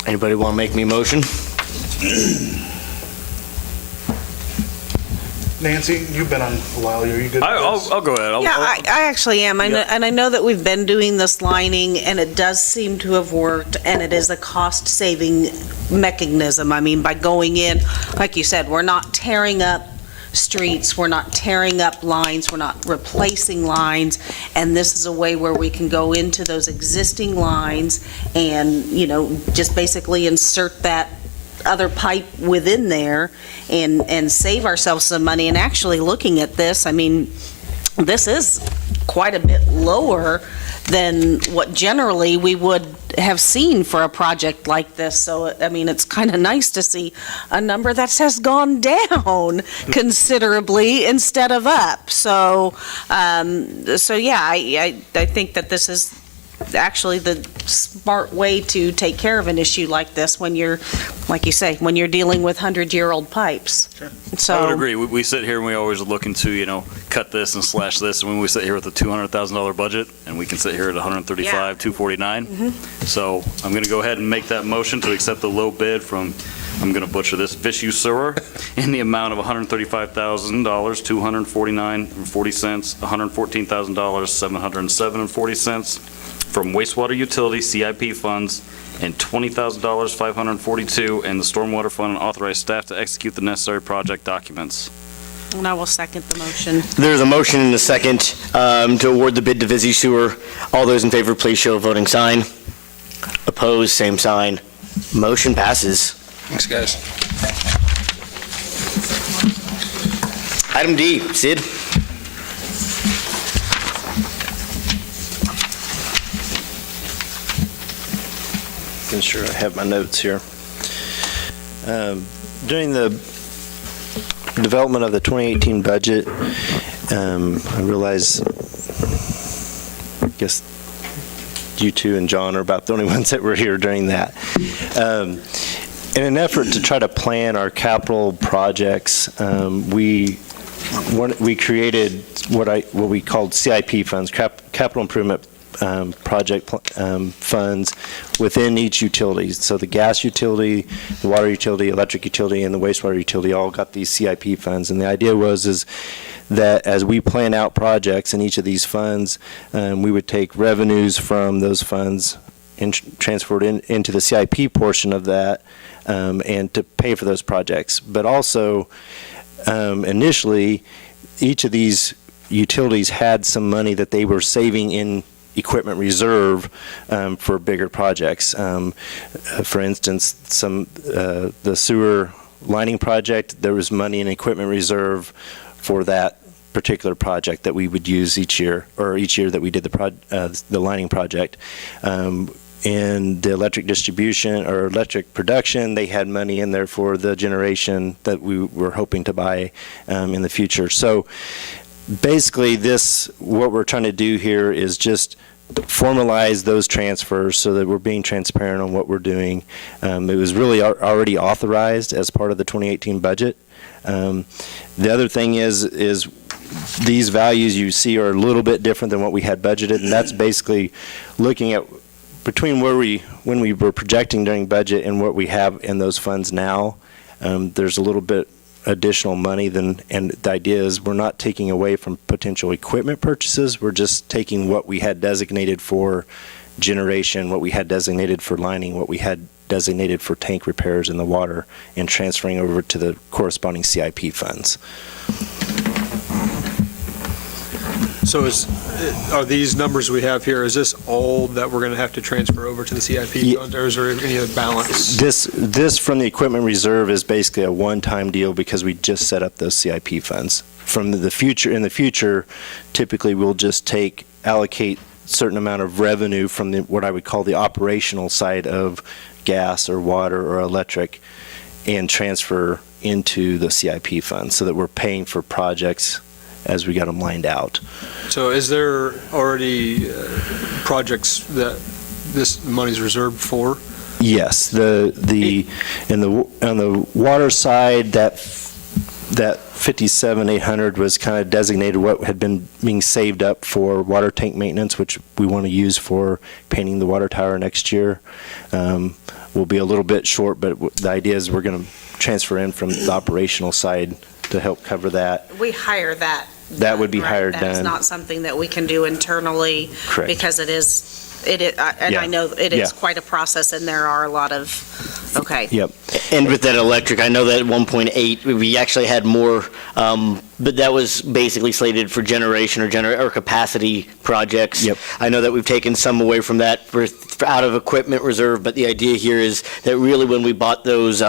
Anybody want to make me a motion? Nancy, you've been on a while. Are you good? I'll go ahead. Yeah, I actually am. And I know that we've been doing this lining, and it does seem to have worked, and it is a cost-saving mechanism. I mean, by going in, like you said, we're not tearing up streets, we're not tearing up lines, we're not replacing lines, and this is a way where we can go into those existing lines and, just basically insert that other pipe within there and save ourselves some money. And actually looking at this, I mean, this is quite a bit lower than what generally we would have seen for a project like this. So, I mean, it's kind of nice to see a number that has gone down considerably instead of up. So yeah, I think that this is actually the smart way to take care of an issue like this when you're, like you say, when you're dealing with 100-year-old pipes. Sure. I would agree. We sit here and we always look into, cut this and slash this. And when we sit here with a $200,000 budget and we can sit here at 135, 249. So I'm going to go ahead and make that motion to accept the low bid from, I'm going to butcher this, Vishu Sewer in the amount of $135,000, $249.40, $114,000, $707.40 from wastewater utility CIP funds, and $20,000, $542, and the stormwater fund, and authorize staff to execute the necessary project documents. And I will second the motion. There's a motion and a second to award the bid to Visi Sewer. All those in favor, please show a voting sign. Opposed, same sign. Motion passes. Thanks, guys. Item D, Sid. Making sure I have my notes here. During the development of the 2018 budget, I realize, I guess you two and John are about the only ones that were here during that. In an effort to try to plan our capital projects, we created what we called CIP funds, capital improvement project funds within each utility. So the gas utility, the water utility, electric utility, and the wastewater utility all got these CIP funds. And the idea is that as we plan out projects in each of these funds, we would take revenues from those funds and transfer it into the CIP portion of that, and to pay for those projects. But also, initially, each of these utilities had some money that they were saving in equipment reserve for bigger projects. For instance, the sewer lining project, there was money in equipment reserve for that particular project that we would use each year that we did the lining project. In the electric distribution or electric production, they had money in there for the generation that we were hoping to buy in the future. So basically what we're trying to do here is just formalize those transfers so that we're being transparent on what we're doing. It was really already authorized as part of the 2018 budget. The other thing is these values you see are a little bit different than what we had budgeted, and that's basically looking at between when we were projecting during budget and what we have in those funds now. There's a little bit additional money and the idea is we're not taking away from potential equipment purchases. We're just taking what we had designated for generation, what we had designated for lining, what we had designated for tank repairs in the water, and transferring over to the corresponding CIP funds. So are these numbers we have here, is this all that we're going to have to transfer over to the CIP fund, or is there any other balance? This from the equipment reserve is basically a one-time deal because we just set up those CIP funds. In the future, typically we'll just allocate certain amount of revenue from what I would call the operational side of gas or water or electric and transfer into the CIP fund so that we're paying for projects as we got them lined out. So is there already projects that this money's reserved for? Yes, on the water side, that 57,800 was kind of designated what had been being saved up for water tank maintenance, which we want to use for painting the water tower next year. We'll be a little bit short, but the idea is we're going to transfer in from the operational side to help cover that. We hire that. That would be hired That is done. not something that we can do internally. Correct. Because it is, and I know it is quite a process, and there are a lot of, okay. Yep. And with that electric, I know that at 1.8, we actually had more, but that was basically slated for generation or capacity projects. Yep. I know that we've taken some away from that for out of equipment reserve, but the idea here is that really when we bought those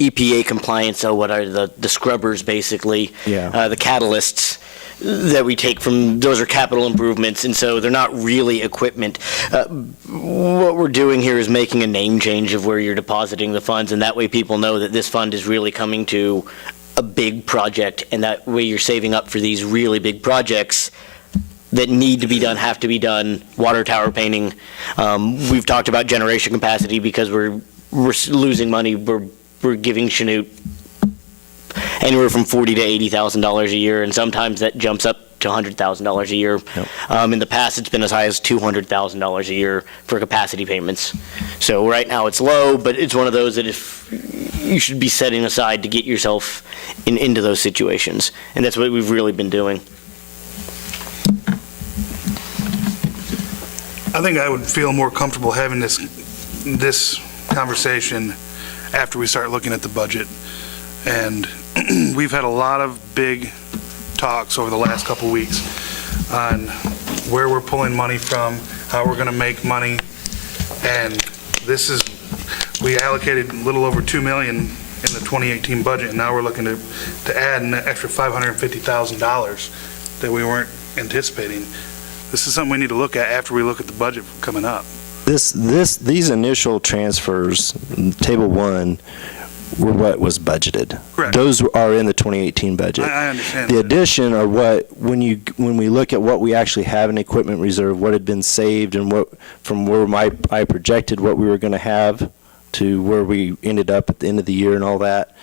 EPA compliance, what are the scrubbers basically, the catalysts that we take from, those are capital improvements, and so they're not really equipment. What we're doing here is making a name change of where you're depositing the funds, and that way people know that this fund is really coming to a big project, and that way you're saving up for these really big projects that need to be done, have to be done, water tower painting. We've talked about generation capacity because we're losing money. We're giving Chanute anywhere from $40,000 to $80,000 a year, and sometimes that jumps up to $100,000 a year. Yep. In the past, it's been as high as $200,000 a year for capacity payments. So right now it's low, but it's one of those that if you should be setting aside to get yourself into those situations, and that's what we've really been doing. I think I would feel more comfortable having this conversation after we start looking at the budget. And we've had a lot of big talks over the last couple weeks on where we're pulling money from, how we're going to make money. And this is, we allocated a little over $2 million in the 2018 budget, and now we're looking to add an extra $550,000 that we weren't anticipating. This is something we need to look at after we look at the budget coming up. These initial transfers, Table 1, were what was budgeted. Correct. Those are in the 2018 budget. I understand The that. addition are what, when we look at what we actually have in equipment reserve, what had been saved, and what, from where I projected what we were going to have to where we ended up at the end of the year and all that,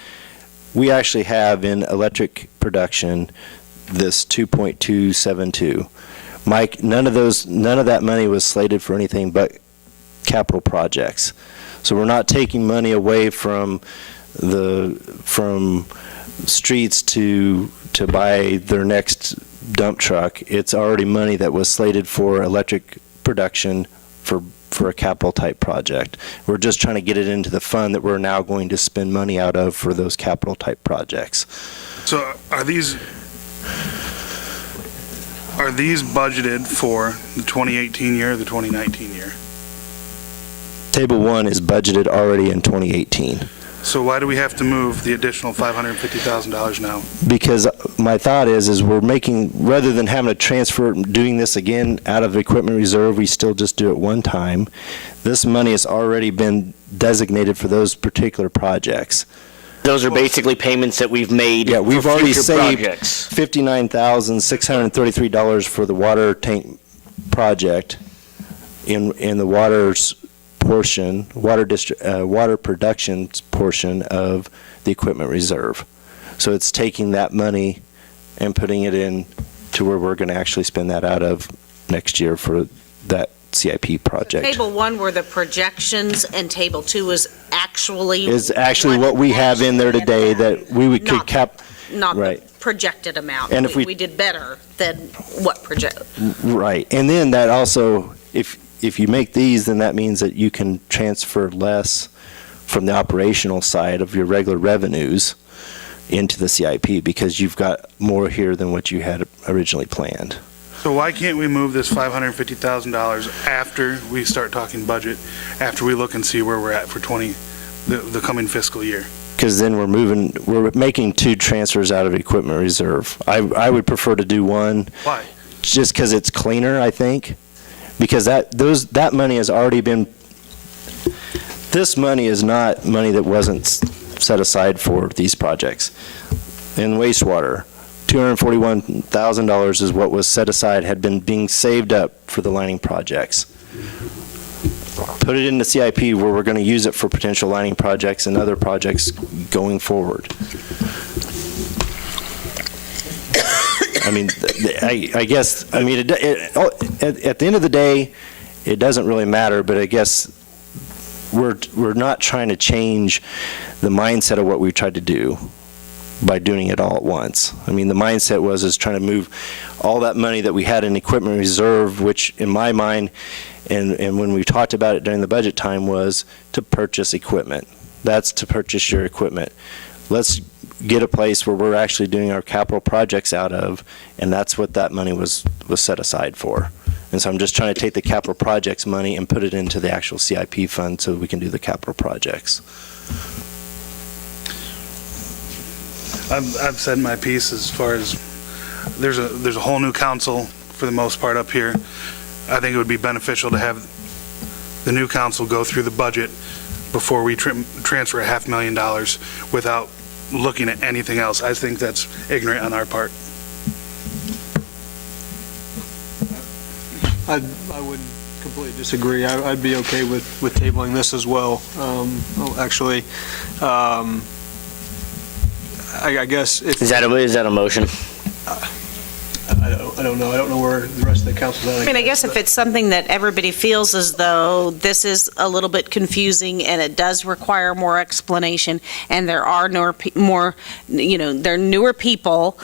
we actually have in electric production this 2.272. Mike, none of that money was slated for anything but capital projects. So we're not taking money away from streets to buy their next dump truck. It's already money that was slated for electric production for a capital type project. We're just trying to get it into the fund that we're now going to spend money out of for those capital type projects. So are these budgeted for the 2018 year or the 2019 year? Table 1 is budgeted already in 2018. So why do we have to move the additional $550,000 now? Because my thought is we're making, rather than having to transfer, doing this again out of equipment reserve, we still just do it one time. This money has already been designated for those particular projects. Those are basically payments that we've made Yeah, we've for already future saved projects. $59,633 for the water tank project in the water's portion, water production portion of the equipment reserve. So it's taking that money and putting it in to where we're going to actually spend that out of next year for that CIP project. Table 1 were the projections, and Table 2 is actually... Is actually what we have in there today that we could cap. Not right. the projected amount. And if we did better than what project. Right. And then that also, if you make these, then that means that you can transfer less from the operational side of your regular revenues into the CIP because you've got more here than what you had originally planned. So why can't we move this $550,000 after we start talking budget, after we look and see where we're at for the coming fiscal year? Because then we're making 2 transfers out of equipment reserve. I would prefer to do one. Why? Just because it's cleaner, I think. Because that money has already been, this money is not money that wasn't set aside for these projects. In wastewater, $241,000 is what was set aside, had been being saved up for the lining projects. Put it in the CIP where we're going to use it for potential lining projects and other projects going forward. I mean, I guess, I mean, at the end of the day, it doesn't really matter, but I guess we're not trying to change the mindset of what we tried to do by doing it all at once. I mean, the mindset was trying to move all that money that we had in equipment reserve, which in my mind, and when we talked about it during the budget time, was to purchase equipment. That's to purchase your equipment. Let's get a place where we're actually doing our capital projects out of, and that's what that money was set aside for. And so I'm just trying to take the capital projects money and put it into the actual CIP fund so we can do the capital projects. I've said my piece as far as there's a whole new council for the most part up here. I think it would be beneficial to have the new council go through the budget before we transfer $500,000 without looking at anything else. I think that's ignorant on our part. I would completely disagree. I'd be okay with tabling this as well. Actually, I guess if... Is that a motion? I don't know. I don't know where the rest of the council's at. I mean, I guess if it's something that everybody feels as though this is a little bit confusing and it does require more explanation, and there are there are newer people,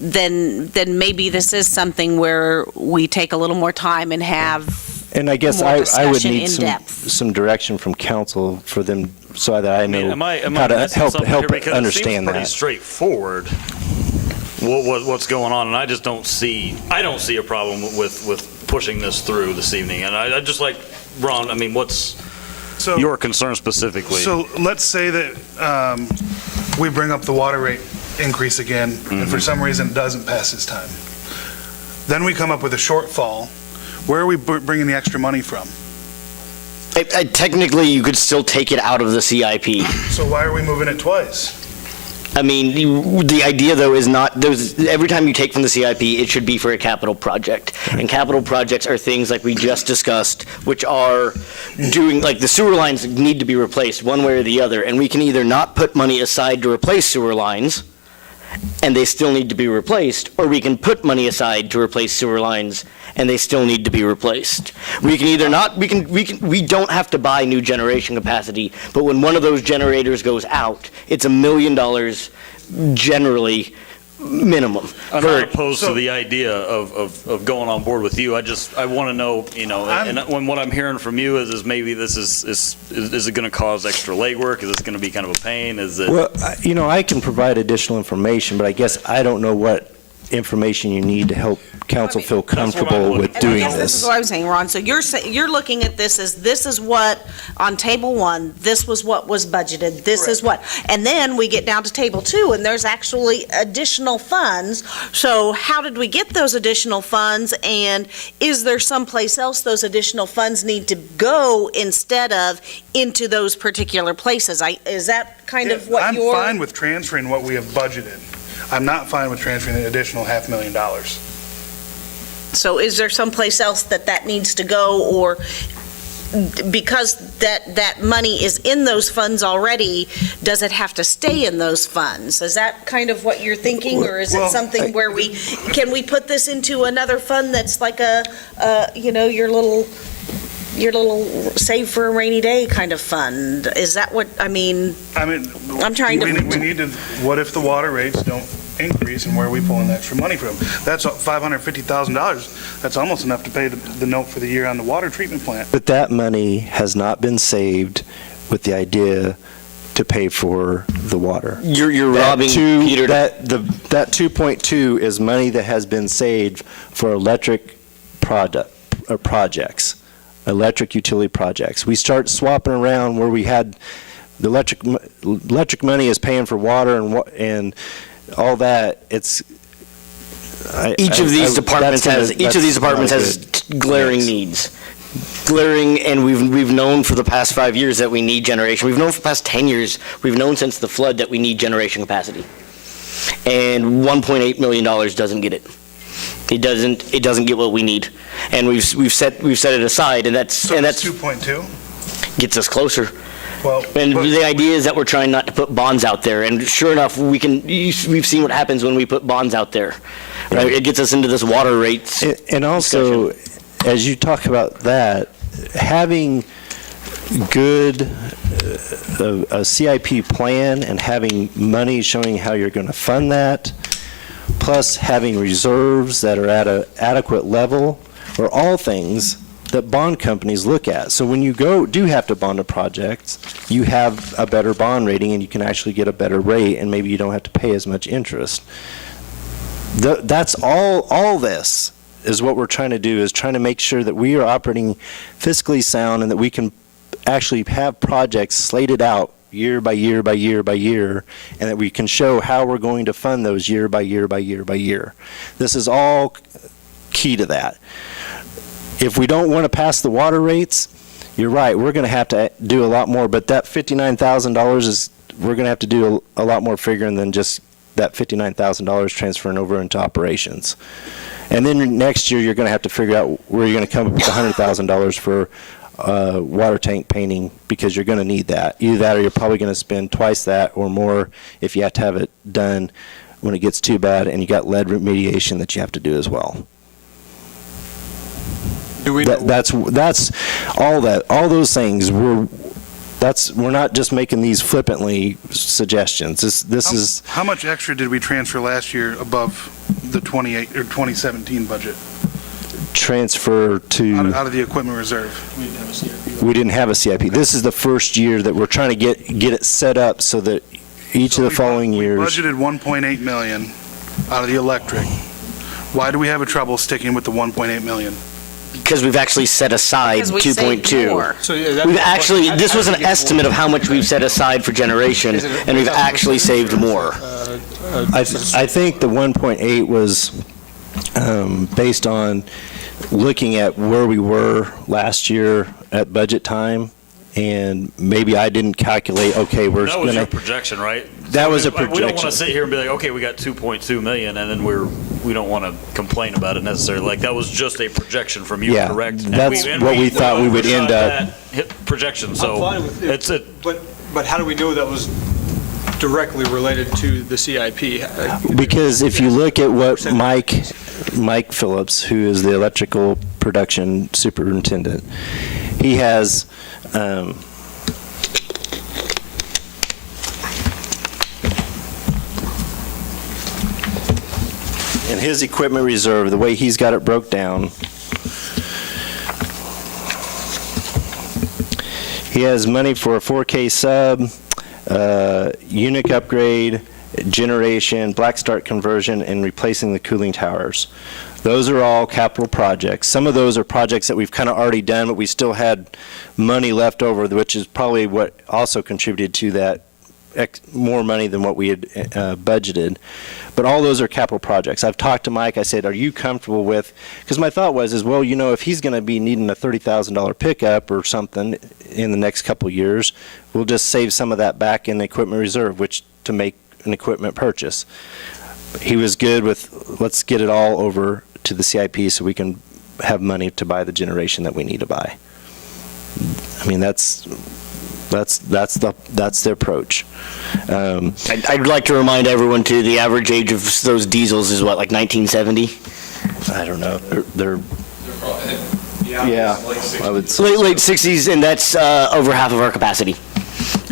then maybe this is something where we take a little more time and have And I guess more I would discussion need in depth. some direction from council for them, so that I know Am I how to missing help something here? Because understand it seems pretty that. straightforward what's going on, and I don't see a problem with pushing this through this evening. And I just like, Ron, I mean, what's your concern specifically? So let's say that we bring up the water rate increase again, and for some reason it doesn't pass this time. Then we come up with a shortfall. Where are we bringing the extra money from? Technically, you could still take it out of the CIP. So why are we moving it twice? I mean, the idea, though, is not, every time you take from the CIP, it should be for a capital project. And capital projects are things like we just discussed, which are doing, like, the sewer lines need to be replaced one way or the other. And we can either not put money aside to replace sewer lines, and they still need to be replaced, or we can put money aside to replace sewer lines, and they still need to be replaced. We can either not, we don't have to buy new generation capacity, but when one of those generators goes out, it's $1 million generally minimum. I'm not opposed to the idea of going on board with you. I want to know, and when what I'm hearing from you is maybe this is it going to cause extra legwork? Is this going to be kind of a pain? Is it? Well, I can provide additional information, but I guess I don't know what information you need to help council feel comfortable with doing And I guess this is this. what I'm saying, Ron. So you're looking at this as, this is what, on table 1, this was what was budgeted, this is what, and then we get down to table 2, and there's actually additional funds. So how did we get those additional funds, and is there someplace else those additional funds need to go instead of into those particular places? Is that kind of what you're? I'm fine with transferring what we have budgeted. I'm not fine with transferring an additional $500,000. So is there someplace else that needs to go, or because that money is in those funds already, does it have to stay in those funds? Is that kind of what you're thinking, or is it something where can we put this into another fund that's like your little save for a rainy day kind of fund? Is that what, I'm trying to. We need to, what if the water rates don't increase, and where are we pulling the extra money from? That's $550,000. That's almost enough to pay the note for the year on the water treatment plant. But that money has not been saved with the idea to pay for the water. You're robbing Peter. That 2.2 is money that has been saved for electric projects, electric utility projects. We start swapping around where we had the electric money is paying for water and all that. It's Each of these departments has glaring needs. Glaring, and we've known for the past 5 years that we need generation. We've known for the past 10 years, we've known since the flood that we need generation capacity. And $1.8 million doesn't get it. It doesn't get what we need. And we've set it aside, and that's 2.2 gets us closer. Well, and the idea is that we're trying not to put bonds out there. And sure enough, we've seen what happens when we put bonds out there. Right? It gets us into this water rates. And also, as you talk about that, having good a CIP plan and having money showing how you're going to fund that, plus having reserves that are at an adequate level, are all things that bond companies look at. So when you do have to bond a project, you have a better bond rating and you can actually get a better rate, and maybe you don't have to pay as much interest. That's all this is what we're trying to do, is trying to make sure that we are operating fiscally sound and that we can actually have projects slated out year by year by year by year, and that we can show how we're going to fund those year by year by year by year. This is all key to that. If we don't want to pass the water rates, you're right, we're going to have to do a lot more, but that $59,000 is, we're going to have to do a lot more figuring than just that $59,000 transferring over into operations. And then next year, you're going to have to figure out where you're going to come up with $100,000 for water tank painting, because you're going to need that. Either that, or you're probably going to spend twice that or more if you have to have it done when it gets too bad, and you got lead remediation that you have to do as well. That's all that. All those things. We're not just making these flippantly suggestions. This is how much extra did we transfer last year above the 2017 budget? Transfer to out of the equipment reserve. we didn't have a CIP. This is the first year that we're trying to get it set up so that each of the following years. We budgeted 1.8 million out of the electric. Why do we have a trouble sticking with the 1.8 million? Because we've actually set aside Because we saved 2.2. more. We've actually, this was an estimate of how much we've set aside for generation, and we've actually saved more. I think the 1.8 was based on looking at where we were last year at budget time, and maybe I didn't calculate, okay, we're That was your gonna, projection, right? That was a We don't want projection. to sit here and be like, okay, we got 2.2 million, and then we don't want to complain about it necessarily. Like, that was just a projection from you, Yeah, correct? And that's what we thought we would end overshot up. that hit projection, I'm so fine with it, it's a, but how do we know that was directly related to the CIP? Because if you look at what Mike Phillips, who is the electrical production superintendent, he has, in his equipment reserve, the way he's got it broke down, he has money for a 4K sub, unit upgrade, generation, black start conversion, and replacing the cooling towers. Those are all capital projects. Some of those are projects that we've kind of already done, but we still had money left over, which is probably what also contributed to that more money than what we had budgeted. But all those are capital projects. I've talked to Mike. I said, are you comfortable with, because my thought was, well, if he's going to be needing a $30,000 pickup or something in the next couple of years, we'll just save some of that back in the equipment reserve, which to make an equipment purchase. He was good with, let's get it all over to the CIP so we can have money to buy the generation that we need to buy. I mean, that's the approach. I'd like to remind everyone, too, the average age of those diesels is what, like 1970? I don't know. They're yeah, I would say Late 60s, and that's over half of our capacity.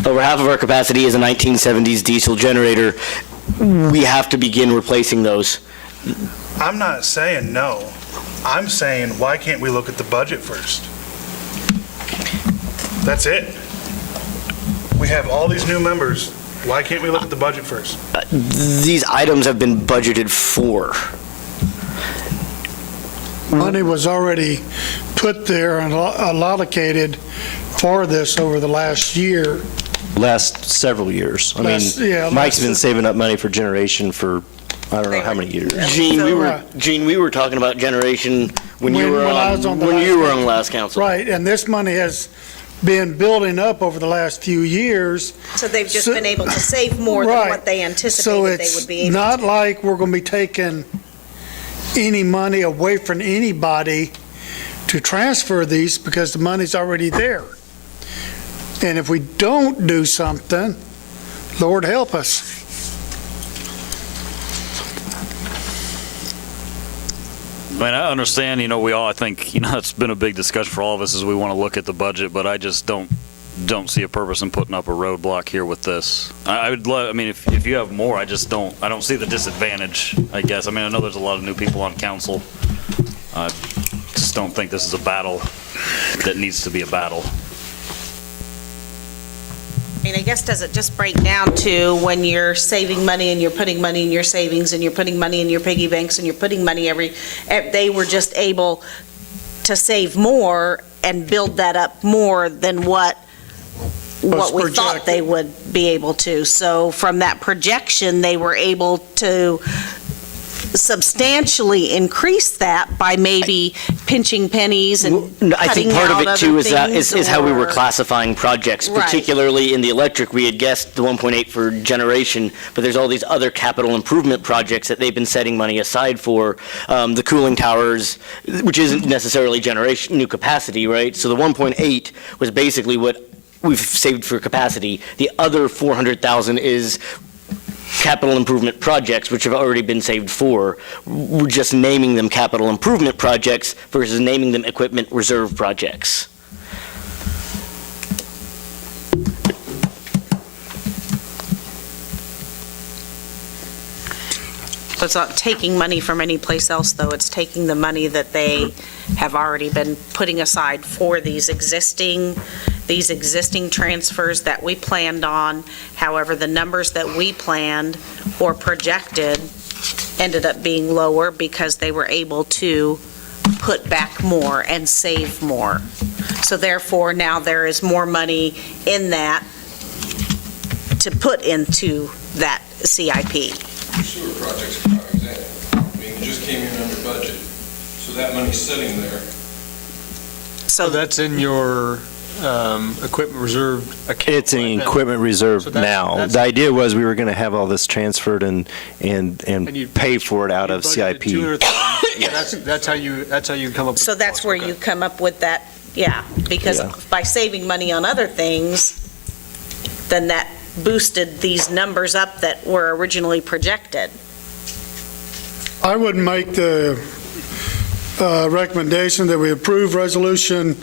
Over half of our capacity is a 1970s diesel generator. We have to begin replacing those. I'm not saying no. I'm saying, why can't we look at the budget first? That's it. We have all these new members. Why can't we look at the budget first? These items have been budgeted for. Money was already put there and allocated for this over the last year. last several years. I mean, Mike's been saving up money for generation for, I don't know how many years. Gene, we were talking about generation when you were I was on the the last council. Right, and this money has been building up over the last few years. So they've just been able to save more than what they anticipated they would be able to. So it's not like we're going to be taking any money away from anybody to transfer these because the money's already there. And if we don't do something, Lord help us. I mean, I understand, I think, it's been a big discussion for all of us as we want to look at the budget, but I just don't see a purpose in putting up a roadblock here with this. I would love, I mean, if you have more, I don't see the disadvantage, I guess. I mean, I know there's a lot of new people on council. I just don't think this is a battle that needs to be a battle. I mean, I guess, does it just break down to when you're saving money and you're putting money in your savings and you're putting money in your piggy banks and you're putting money they were just able to save more and build that up more than what we thought they would be able to. So from that projection, they were able to substantially increase that by maybe pinching pennies and I think cutting part of out it too other is how we were things, or- classifying projects, Right. particularly in the electric. We had guessed the 1.8 for generation, but there's all these other capital improvement projects that they've been setting money aside for. The cooling towers, which isn't necessarily generation, new capacity, right? So the 1.8 was basically what we've saved for capacity. The other 400,000 is capital improvement projects, which have already been saved for. We're just naming them capital improvement projects versus naming them equipment reserve projects. So it's not taking money from any place else, though. It's taking the money that they have already been putting aside for these existing transfers that we planned on. However, the numbers that we planned or projected ended up being lower because they were able to put back more and save more. So therefore, now there is more money in that to put into that CIP. Your sewer project's a prime example. I mean, you just came in under budget, so that money's sitting there. So that's in your equipment reserve account? It's in right equipment reserve So that's- now. that's- The idea was we were going to have all this transferred and you- pay for it out You of budgeted CIP. 200,000. That's how you come up with. So the that's cost. where Okay. you come up with that, because Yeah. by saving money on other things, then that boosted these numbers up that were originally projected. I would make the recommendation that we approve resolution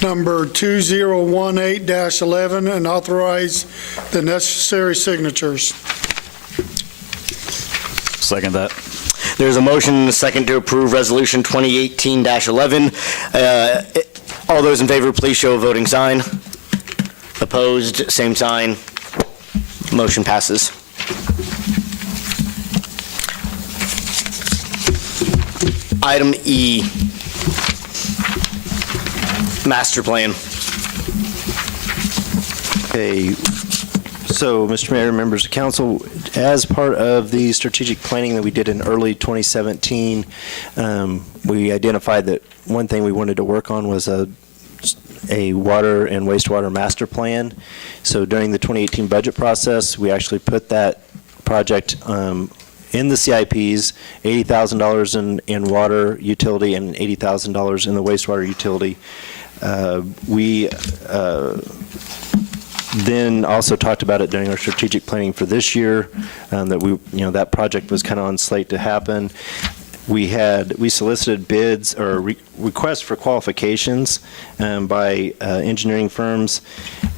number 2018-11 and authorize the necessary signatures. Second that. There's a motion and a second to approve Resolution 2018-11. All those in favor, please show a voting sign. Opposed, same sign. Motion passes. Item E, master plan. Okay, so, Mr. Mayor, members of council, as part of the strategic planning that we did in early 2017, we identified that one thing we wanted to work on was a water and wastewater master plan. So during the 2018 budget process, we actually put that project in the CIPs, $80,000 in water utility and $80,000 in the wastewater utility. We then also talked about it during our strategic planning for this year, that that project was kind of on slate to happen. We solicited bids or requests for qualifications by engineering firms,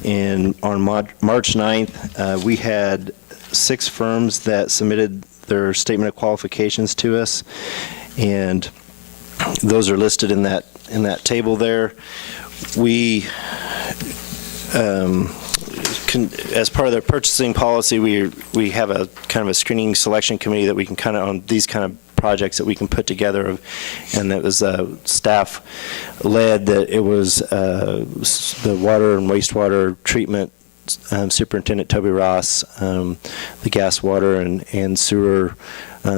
and on March 9th, we had 6 firms that submitted their statement of qualifications to us, and those are listed in that table there. We as part of their purchasing policy, we have a kind of a screening selection committee that we can kind of, on these kind of projects that we can put together, and it was staff led. That it was the water and wastewater treatment Superintendent Toby Ross, the gas, water, and sewer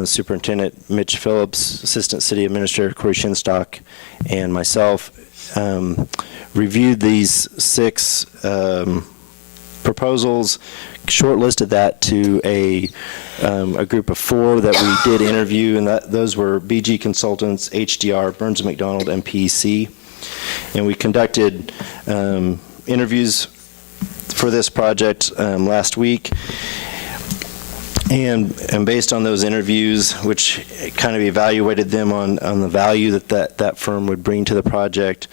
Superintendent Mitch Phillips, Assistant City Administrator Corey Shinstock, and myself reviewed these 6 proposals, shortlisted that to a group of 4 that we did interview, and those were BG Consultants, HDR, Burns & McDonnell, and PEC. And we conducted interviews for this project last week. And based on those interviews, which kind of evaluated them on the value that firm would bring to the project,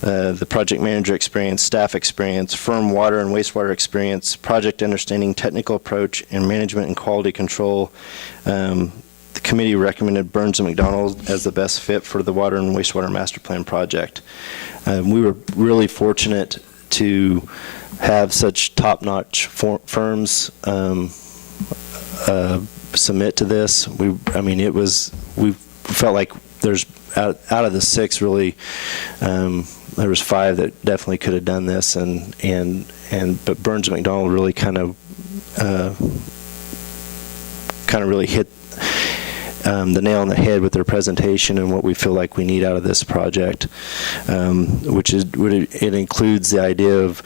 the project manager experience, staff experience, firm water and wastewater experience, project understanding, technical approach, and management and quality control, the committee recommended Burns & McDonnell as the best fit for the water and wastewater master plan project. We were really fortunate to have such top-notch firms submit to this. We felt like there's out of the 6 really, there was 5 that definitely could have done this, but Burns & McDonnell really kind of really hit the nail on the head with their presentation and what we feel like we need out of this project, it includes the idea of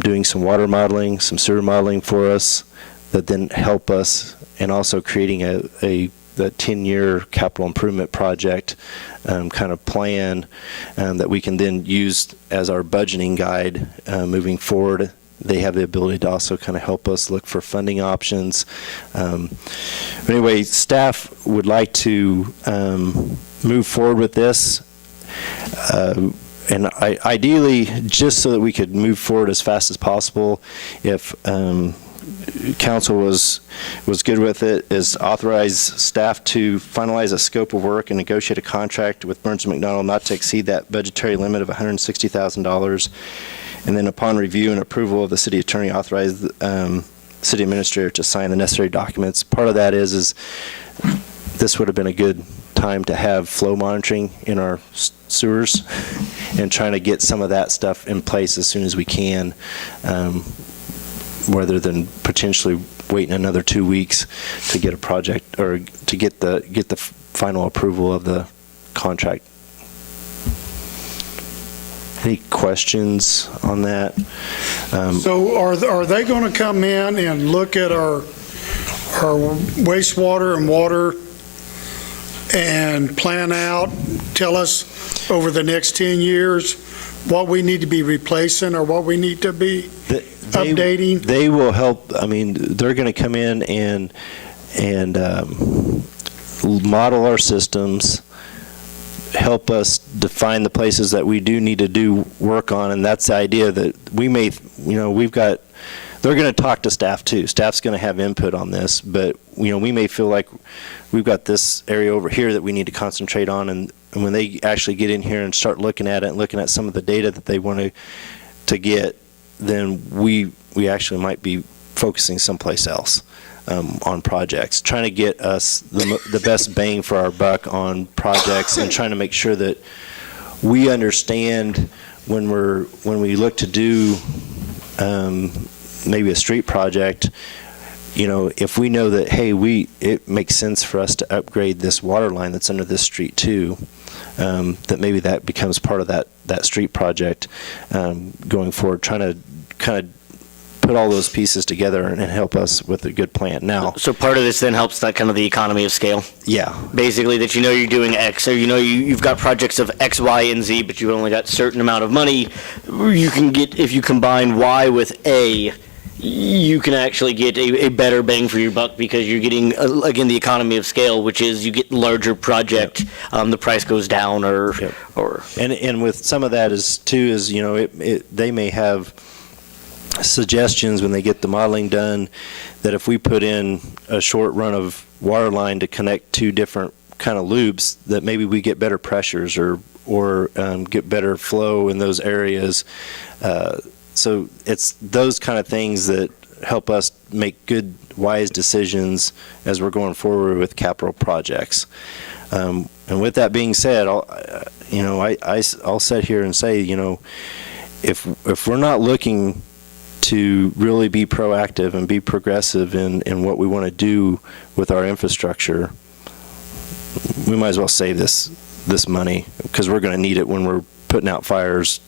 doing some water modeling, some sewer modeling for us that then help us, and also creating a 10-year capital improvement project kind of plan that we can then use as our budgeting guide moving forward. They have the ability to also kind of help us look for funding options. Anyway, staff would like to move forward with this. And ideally, just so that we could move forward as fast as possible, if council was good with it, is authorize staff to finalize a scope of work and negotiate a contract with Burns & McDonnell not to exceed that budgetary limit of $160,000. And then upon review and approval of the city attorney, authorize the city administrator to sign the necessary documents. Part of that is this would have been a good time to have flow monitoring in our sewers and trying to get some of that stuff in place as soon as we can, rather than potentially waiting another 2 weeks to get a project or to get the final approval of the contract. Any questions on that? So are they going to come in and look at our wastewater and water and plan out, tell us over the next 10 years what we need to be replacing or what we need to be updating? They will help. I mean, they're going to come in and model our systems, help us define the places that we do need to do work on, and that's the idea that we may, they're going to talk to staff too. Staff's going to have input on this, but, we may feel like we've got this area over here that we need to concentrate on, and when they actually get in here and start looking at it and looking at some of the data that they want to get, then we actually might be focusing someplace else. On projects, trying to get us the best bang for our buck on projects, and trying to make sure that we understand when we look to do maybe a street project, if we know that, hey, it makes sense for us to upgrade this water line that's under this street too, that maybe that becomes part of that street project going forward, trying to kind of put all those pieces together and help us with a good plan. Now, So part of this then helps that kind of the economy of scale? yeah, Basically, that you're doing X, or you've got projects of X, Y, and Z, but you've only got a certain amount of money. You can get, if you combine Y with A, you can actually get a better bang for your buck, because you're getting, again, the economy of scale, which is you get larger project, the price goes down, or. and with some of that is they may have suggestions when they get the modeling done, that if we put in a short run of water line to connect two different kind of loops, that maybe we get better pressures or get better flow in those areas. So it's those kind of things that help us make good, wise decisions as we're going forward with capital projects. And with that being said, I'll sit here and say, if we're not looking to really be proactive and be progressive in what we want to do with our infrastructure, we might as well save this money, because we're going to need it when we're putting out fires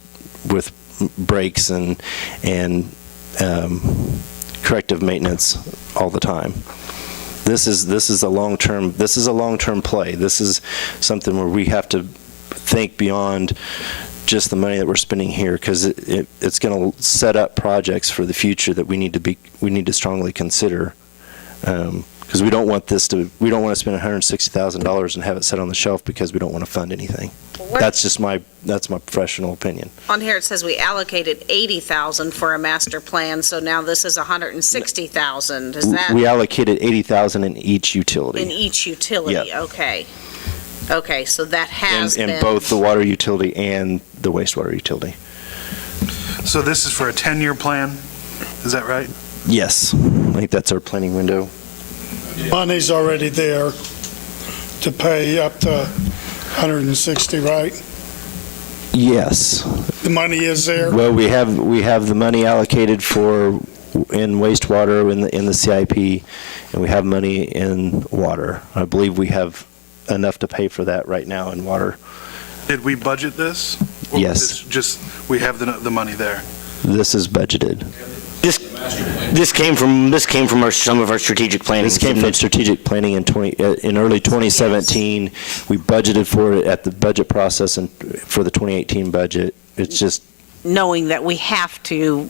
with breaks and corrective maintenance all the time. This is a long-term play. This is something where we have to think beyond just the money that we're spending here, because it's going to set up projects for the future that we need to strongly consider, because we don't want to spend $160,000 and have it set on the shelf because we don't want to fund anything. That's my professional opinion. On here, it says we allocated $80,000 for a master plan, so now this is $160,000. Is that? We allocated $80,000 in each utility. In each utility, Yep. okay. Okay, so that has been. In both the water utility and the wastewater utility. So this is for a 10-year plan, is that right? Yes, I think that's our planning window. Money's already there to pay up to 160, right? Yes. The money is there? Well, we have the money allocated in wastewater in the CIP, and we have money in water. I believe we have enough to pay for that right now in water. Did we budget this? Or Yes. Just, we have the money there? This is budgeted. This came from some of our strategic planning. This came from strategic planning in early 2017. We budgeted for it at the budget process and for the 2018 budget. It's just Knowing that we have to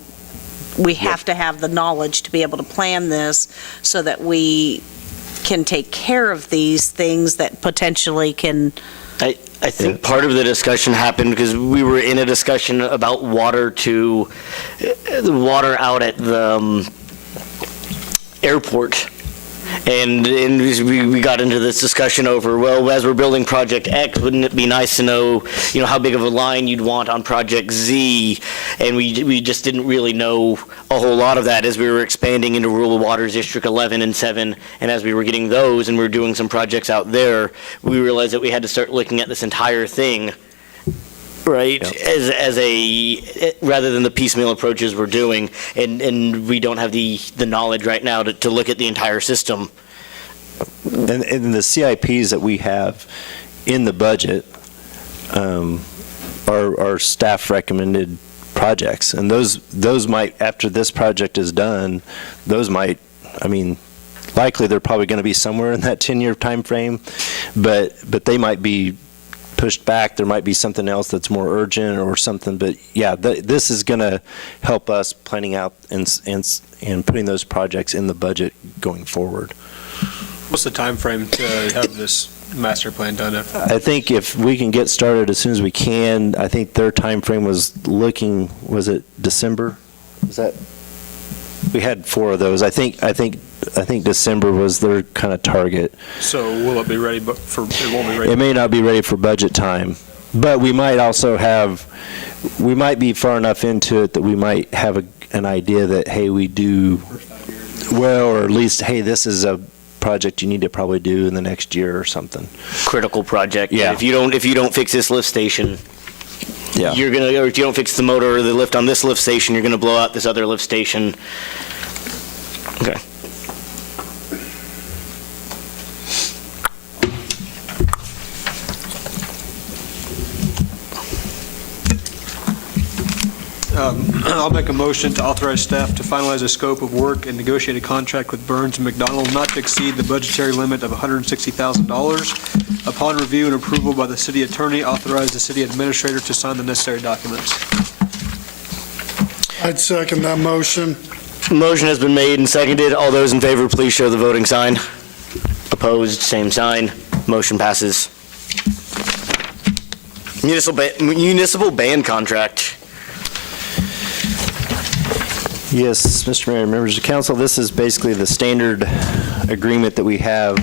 have the knowledge to be able to plan this, so that we can take care of these things that potentially can. I think part of the discussion happened because we were in a discussion about water out at airport. And we got into this discussion over, well, as we're building Project X, wouldn't it be nice to know, how big of a line you'd want on Project Z? And we just didn't really know a whole lot of that as we were expanding into Rural Waters District 11 and 7. And as we were getting those and we were doing some projects out there, we realized that we had to start looking at this entire thing, right, as a, rather than the piecemeal approaches we're doing, and we don't have the knowledge right now to look at the entire system. And the CIPs that we have in the budget are staff recommended projects, and those might, after this project is done, those might, likely they're probably going to be somewhere in that 10-year time frame, but they might be pushed back. There might be something else that's more urgent or something, but yeah, this is going to help us planning out and putting those projects in the budget going forward. What's the time frame to have this master plan done? I think if we can get started as soon as we can, I think their time frame was it December? Was that, we had 4 of those. I think December was their kind of target. So will it be ready, but it won't be ready? It may not be ready for budget time, but we might also we might be far enough into it that we might have an idea that, hey, we do well, or at least, hey, this is a project you need to probably do in the next year or something. Critical project. Yeah. If you don't fix this lift station, Yeah. or if you don't fix the motor or the lift on this lift station, you're gonna blow out this other lift station. Okay. I'll make a motion to authorize staff to finalize a scope of work and negotiate a contract with Burns and McDonald not to exceed the budgetary limit of $160,000. Upon review and approval by the city attorney, authorize the city administrator to sign the necessary documents. I'd second that motion. Motion has been made and seconded. All those in favor, please show the voting sign. Opposed, same sign. Motion passes. Municipal band contract. Yes, Mr. Mayor, members of council, this is basically the standard agreement that we have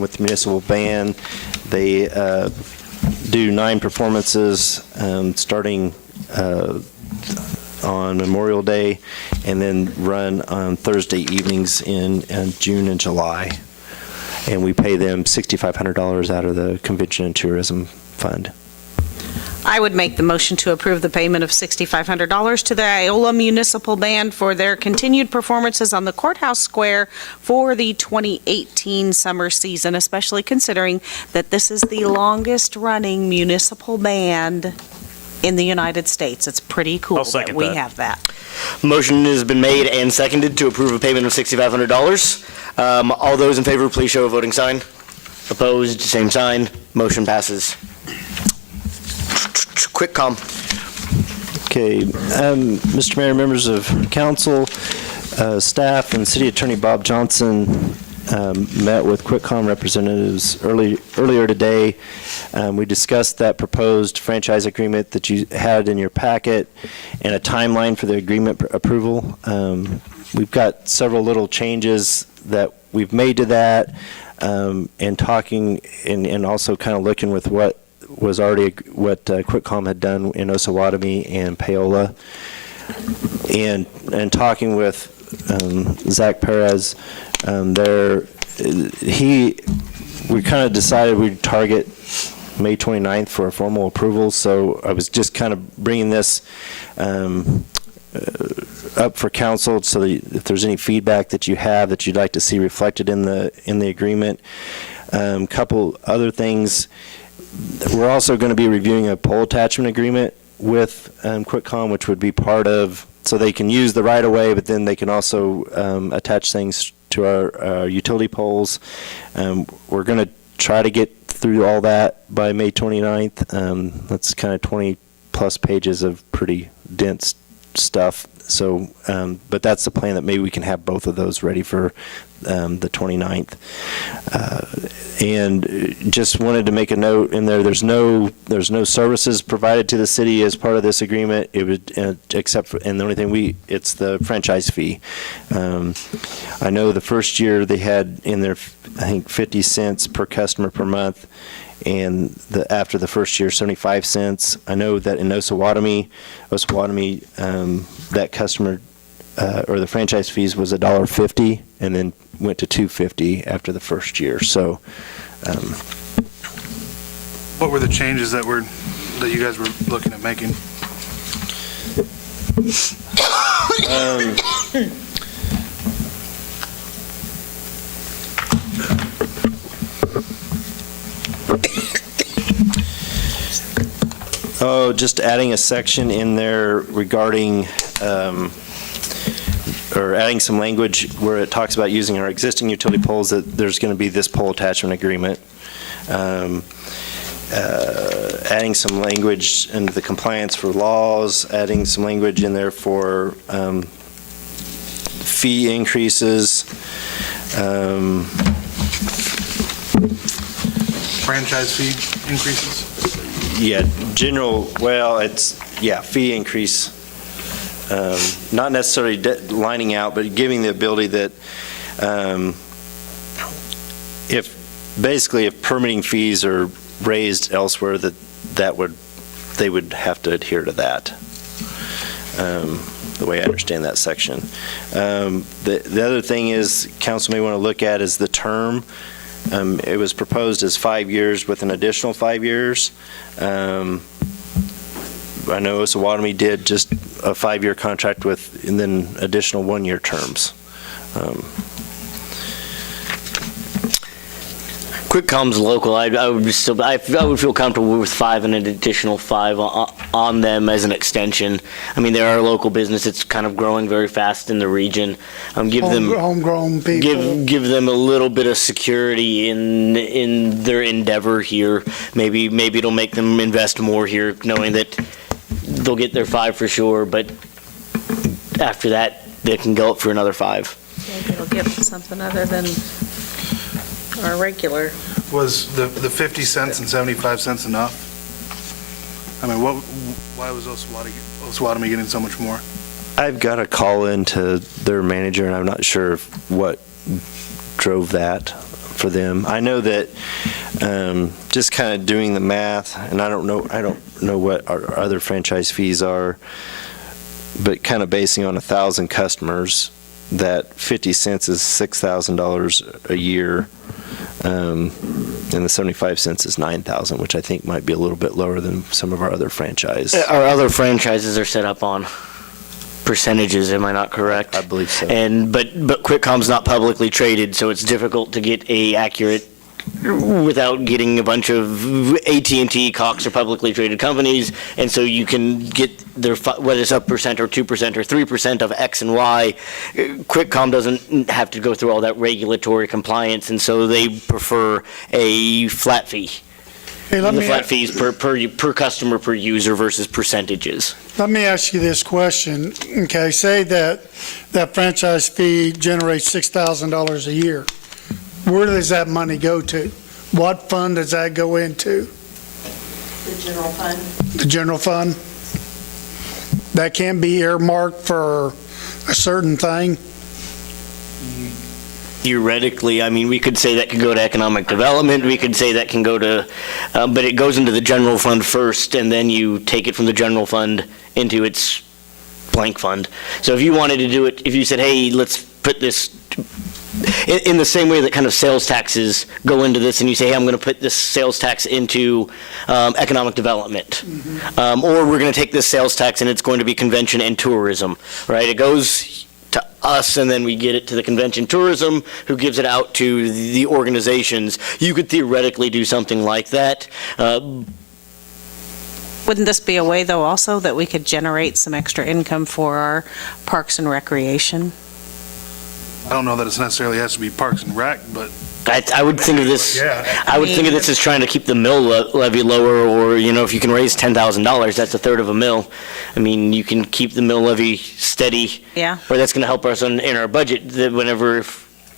with the municipal band. They do 9 performances starting on Memorial Day, and then run on Thursday evenings in June and July. And we pay them $6,500 out of the Convention and Tourism Fund. I would make the motion to approve the payment of $6,500 to the Iola Municipal Band for their continued performances on the Courthouse Square for the 2018 summer season, especially considering that this is the longest-running municipal band in the United States. It's pretty cool that we have that. Motion has been made and seconded to approve a payment of $6,500. All those in favor, please show a voting sign. Opposed, same sign. Motion passes. Quick com. Okay, Mr. Mayor, members of council, staff, and City Attorney Bob Johnson met with QuickCom representatives earlier today. We discussed that proposed franchise agreement that you had in your packet and a timeline for the agreement approval. We've got several little changes that we've made to that, and talking and also kind of looking with what was already what QuickCom had done in Osawatomie and Paola, and talking with Zach Perez we kind of decided we'd target May 29th for a formal approval, so I was just kind of bringing this up for council, so that if there's any feedback that you have that you'd like to see reflected in the agreement. Couple other things. We're also going to be reviewing a pole attachment agreement with QuickCom, which would be part of, so they can use the right-of-way, but then they can also attach things to our utility poles. We're going to try to get through all that by May 29th. That's kind of 20-plus pages of pretty dense stuff. So, but that's the plan, that maybe we can have both of those ready for the 29th. And just wanted to make a note in there, there's no services provided to the city as part of this agreement. It would, except for, and the only thing it's the franchise fee. I know the first year they had in there, I think 50 cents per customer per month, and after the first year, 75 cents. I know that in Osawatomie, that customer, or the franchise fees was $1.50, and then went to $2.50 after the first year. So, What were the changes that you guys were looking at making? Oh, just adding a section in there regarding, or adding some language where it talks about using our existing utility poles, that there's going to be this pole attachment agreement. Adding some language into the compliance for laws, adding some language in there for fee increases. Franchise fee increases? Yeah, fee increase. Not necessarily lining out, but giving the ability that if permitting fees are raised elsewhere, they would have to adhere to that. The way I understand that section. The other thing is, council may want to look at is the term. It was proposed as 5 years with an additional 5 years. I know Osawatomie did just a 5-year contract and then additional 1-year terms. QuickCom's local. I would feel comfortable with 5 and an additional 5 on them as an extension. I mean, they're our local business. It's kind of growing very fast in the region. Give them Homegrown people. give them a little bit of security in their endeavor here. Maybe it'll make them invest more here, knowing that they'll get their 5 for sure. But after that, they can go up for another 5. Maybe it'll give them something other than our regular. Was the 50 cents and 75 cents enough? I mean, why was Osawatomie getting so much more? I've got a call into their manager, and I'm not sure what drove that for them. I know that just kind of doing the math, and I don't know what our other franchise fees are, but kind of basing on 1,000 customers, that 50 cents is $6,000 a year, and the 75 cents is $9,000, which I think might be a little bit lower than some of our other franchise. Our other franchises are set up on percentages, am I not correct? I believe so. But QuickCom's not publicly traded, so it's difficult to get a accurate without getting a bunch of AT&T, Cox are publicly traded companies, and so you can get their, whether it's a percent or 2% or 3% of X and Y. QuickCom doesn't have to go through all that regulatory compliance, and so they prefer a flat fee. Hey, The flat fees per customer per user versus percentages. Let me ask you this question. Okay, say that franchise fee generates $6,000 a year. Where does that money go to? What fund does that go into? The general fund. The general fund? That can't be earmarked for a certain thing? Theoretically, I mean, we could say that can go to economic development, we could say that can go to, but it goes into the general fund first, and then you take it from the general fund into its blank fund. So if you wanted to do it, if you said, hey, let's put this, in the same way that kind of sales taxes go into this, and you say, hey, I'm going to put this sales tax into economic development. Or we're going to take this sales tax and it's going to be convention and tourism, right? It goes to us and then we get it to the convention tourism, who gives it out to the organizations. You could theoretically do something like that. Wouldn't this be a way, though, also, that we could generate some extra income for our parks and recreation? I don't know that it necessarily has to be Parks and Rec, but I would think of this, yeah. I would think of this as trying to keep the mill levy lower, or, if you can raise $10,000, that's a third of a mill. I mean, you can keep the mill levy steady. Yeah. Or that's going to help us in our budget, that whenever,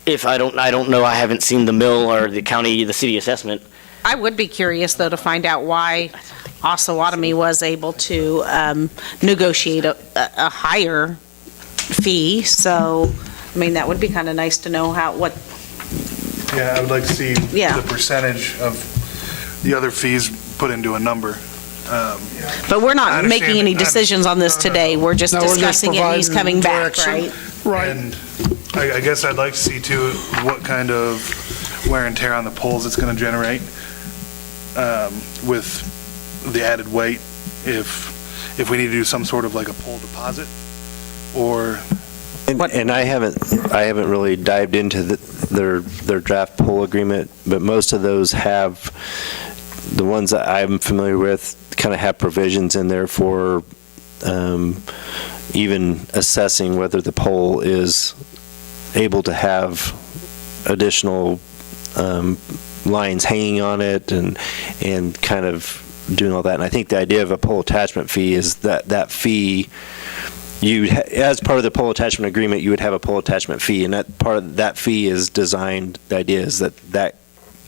if I don't know, I haven't seen the mill or the city assessment. I would be curious, though, to find out why Osawatomie was able to negotiate a higher fee. So, I mean, that would be kind of nice to know what. Yeah, I would like to see Yeah. the percentage of the other fees put into a number. But we're I not understand making any that. decisions on this No, no, today. no. We're just No, we're just discussing it, and he's providing coming back, direction. right? Right. And I guess I'd like to see too, what kind of wear and tear on the poles it's going to generate with the added weight, if we need to do some sort of like a pole deposit, or And I haven't really dived into their draft poll agreement, but most of those have, the ones that I'm familiar with, kind of have provisions in there for even assessing whether the poll is able to have additional lines hanging on it and kind of doing all that. And I think the idea of a pole attachment fee is that fee, as part of the pole attachment agreement, you would have a pole attachment fee, and that part of that fee is designed, the idea is that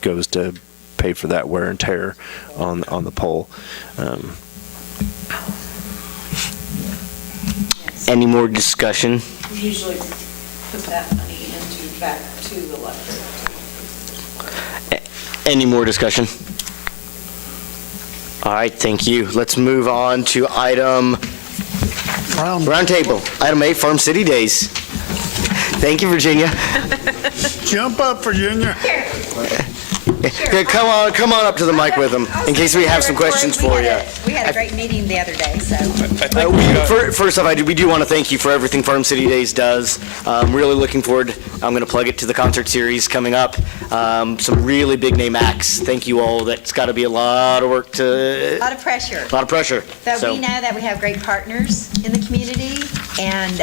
goes to pay for that wear and tear on the pole. Any more discussion? We usually put that money back to electric. Any more discussion? All right, thank you. Let's move on to item roundtable. Item 8, Farm City Days. Thank you, Virginia. Jump up, Virginia. Yeah, come on up to the mic with them, in case we have some questions for you. We had a great meeting the other day, so. First off, we do want to thank you for everything Farm City Days does. Really looking forward, I'm going to plug it, to the concert series coming up. Some really big name acts. Thank you all. That's got to be a lot of work A lot of pressure. A lot of pressure. But So- we know that we have great partners in the community, and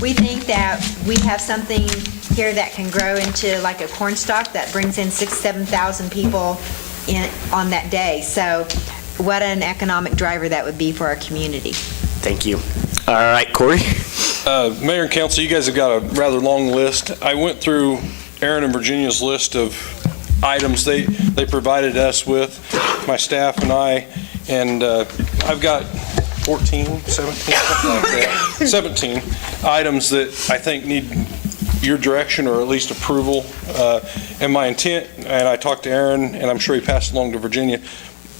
we think that we have something here that can grow into like a corn stalk that brings in 7,000 people on that day. So what an economic driver that would be for our community. Thank you. All right, Corey? Mayor and council, you guys have got a rather long list. I went through Aaron and Virginia's list of items they provided us with, my staff and I, and I've got 14, 17, something like that, 17 items that I think need your direction or at least approval. And my intent, and I talked to Aaron, and I'm sure he passed along to Virginia,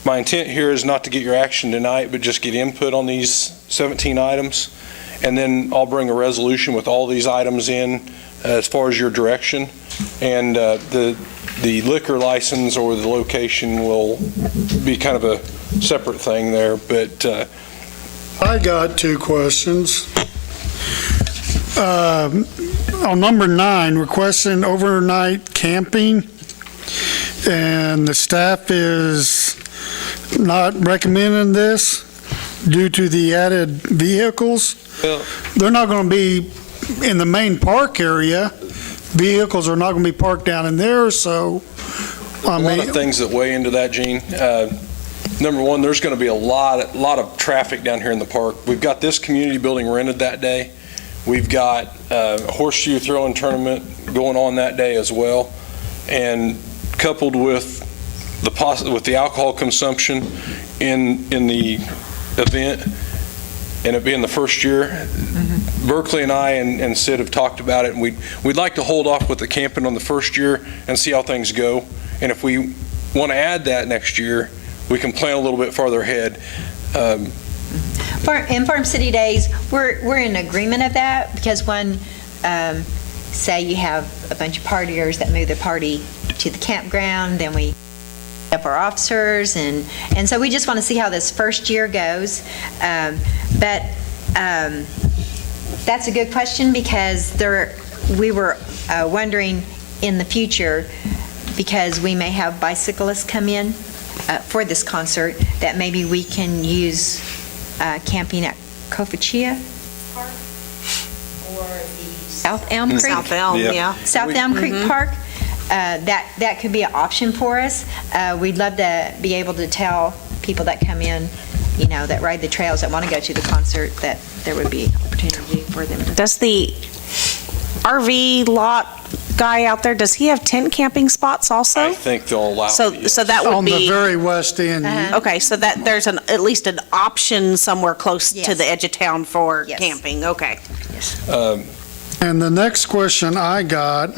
my intent here is not to get your action tonight, but just get input on these 17 items. And then I'll bring a resolution with all these items in as far as your direction. And the liquor license or the location will be kind of a separate thing there. But I got two questions. On number 9, requesting overnight camping, and the staff is not recommending this due to the added vehicles. Well, They're not going to be in the main park area. Vehicles are not going to be parked down in there, so a lot of things that weigh into that, Gene. Number one, there's going to be a lot of traffic down here in the park. We've got this community building rented that day. We've got a horseshoe throwing tournament going on that day as well. And coupled with the alcohol consumption in the event, and it being the first year, Berkeley and I and Sid have talked about it, and we'd like to hold off with the camping on the first year and see how things go. And if we want to add that next year, we can plan a little bit farther ahead. In Farm City Days, we're in agreement of that, because say you have a bunch of partiers that move the party to the campground, then we up our officers, and so we just want to see how this first year goes. But that's a good question, because we were wondering in the future, because we may have bicyclists come in for this concert, that maybe we can use camping at Kofachia Park or the South Elm Creek. South Elm, yeah. South Elm Creek Park, that could be an option for us. We'd love to be able to tell people that come in, that ride the trails, that want to go to the concert, that there would be opportunity for them to. Does the RV lot guy out there, does he have tent camping spots also? I think they'll allow. So that would On the be, very west end. okay, so that there's at least an option somewhere close to Yes. the edge of town for Yes. camping, okay. And the next question I got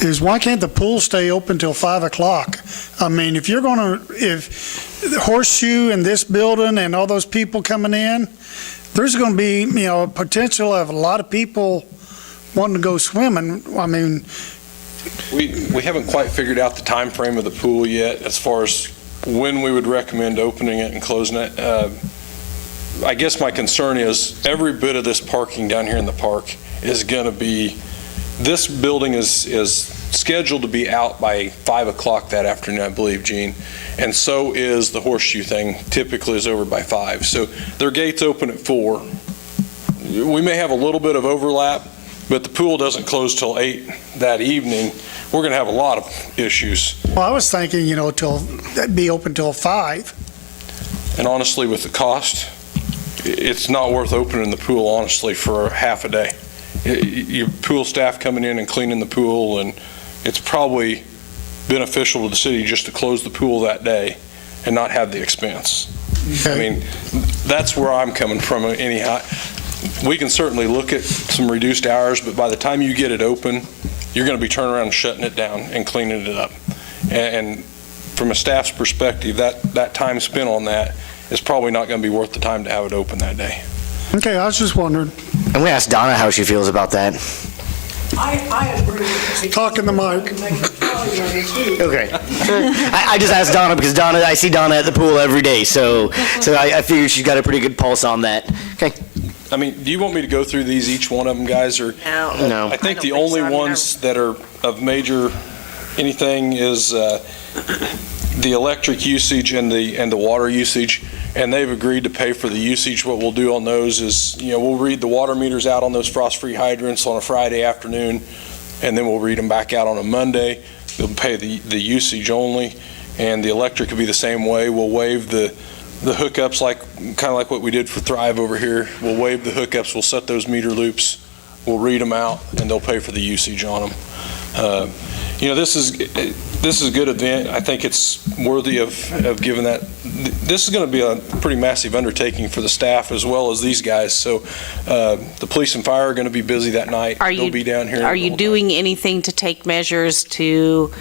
is, why can't the pool stay open till 5 o'clock? I mean, if the Horseshoe and this building and all those people coming in, there's going to be, a potential of a lot of people wanting to go swimming. I mean, We haven't quite figured out the time frame of the pool yet as far as when we would recommend opening it and closing it. I guess my concern is every bit of this parking down here in the park is going to be, this building is scheduled to be out by 5 o'clock that afternoon, I believe, Gene. And so is the Horseshoe thing, typically is over by 5. So their gates open at 4. We may have a little bit of overlap, but the pool doesn't close till 8 that evening. We're going to have a lot of issues. well, I was thinking, that'd be open till 5. And honestly, with the cost, it's not worth opening the pool, honestly, for half a day. Your pool staff coming in and cleaning the pool, and it's probably beneficial to the city just to close the pool that day and not have the expense. I mean, that's where I'm coming from anyhow. We can certainly look at some reduced hours, but by the time you get it open, you're going to be turning around and shutting it down and cleaning it up. And from a staff's perspective, that time spent on that is probably not going to be worth the time to have it open that day. Okay, I was just wondering. I'm going to ask Donna how she feels about that. I agree. Talk in the mic. Okay. I just asked Donna because I see Donna at the pool every day, so I figure she's got a pretty good pulse on that. Okay. I mean, do you want me to go through these, each one of them, guys? Or No. I think the only ones that are of major anything is the electric usage and the water usage, and they've agreed to pay for the usage. What we'll do on those is, we'll read the water meters out on those frost-free hydrants on a Friday afternoon, and then we'll read them back out on a Monday. They'll pay the usage only, and the electric will be the same way. We'll waive the hookups, kind of like what we did for Thrive over here. We'll waive the hookups, we'll set those meter loops, we'll read them out, and they'll pay for the usage on them. This is a good event. I think it's worthy of giving that. This is going to be a pretty massive undertaking for the staff as well as these guys. So the police and fire are going to be busy that night. They'll be down here. Are you doing anything to take measures to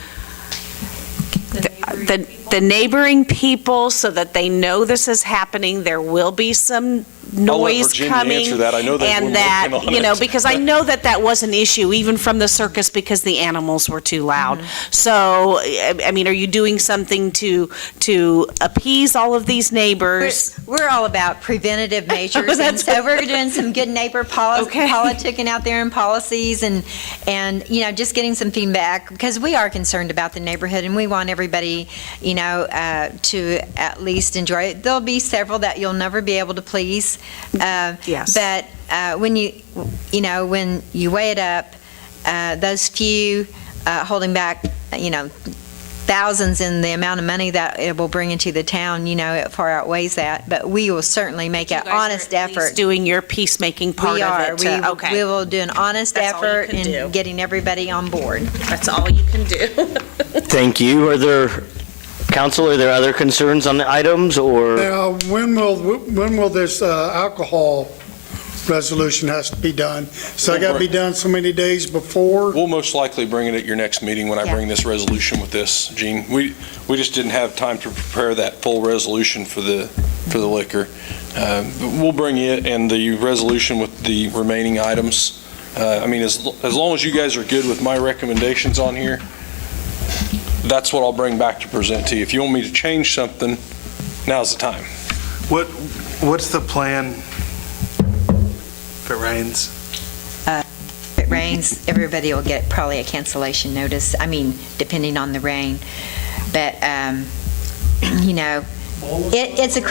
the neighboring people so that they know this is happening? There will be some noise Virginia coming. answer that. I know they've been And that, working on it. because I know that was an issue even from the circus because the animals were too loud. So, I mean, are you doing something to appease all of these neighbors? We're all about preventative measures, and so we're doing some good neighbor politicking out there and policies, and just getting some feedback, because we are concerned about the neighborhood, and we want everybody, to at least enjoy it. There'll be several that you'll never be able to please. Yes. But when you weigh it up, those few holding back, thousands in the amount of money that it will bring into the town, it far outweighs that. But we will certainly make an honest effort. Doing your peacemaking part We are. of it. Okay. We will do an honest That's all you effort can do. in getting everybody on board. That's all you can do. Thank you. Council, are there other concerns on the items, or? Now, when will this alcohol resolution has to be done? So it got to be done so many days before? We'll most likely bring it at your next meeting when I bring this resolution with this, Gene. We just didn't have time to prepare that full resolution for the liquor. We'll bring it and the resolution with the remaining items. As long as you guys are good with my recommendations on here, that's what I'll bring back to present to you. If you want me to change something, now's the time. What's the plan if it rains? If it rains, everybody will get probably a cancellation notice, depending on the rain. But, it's a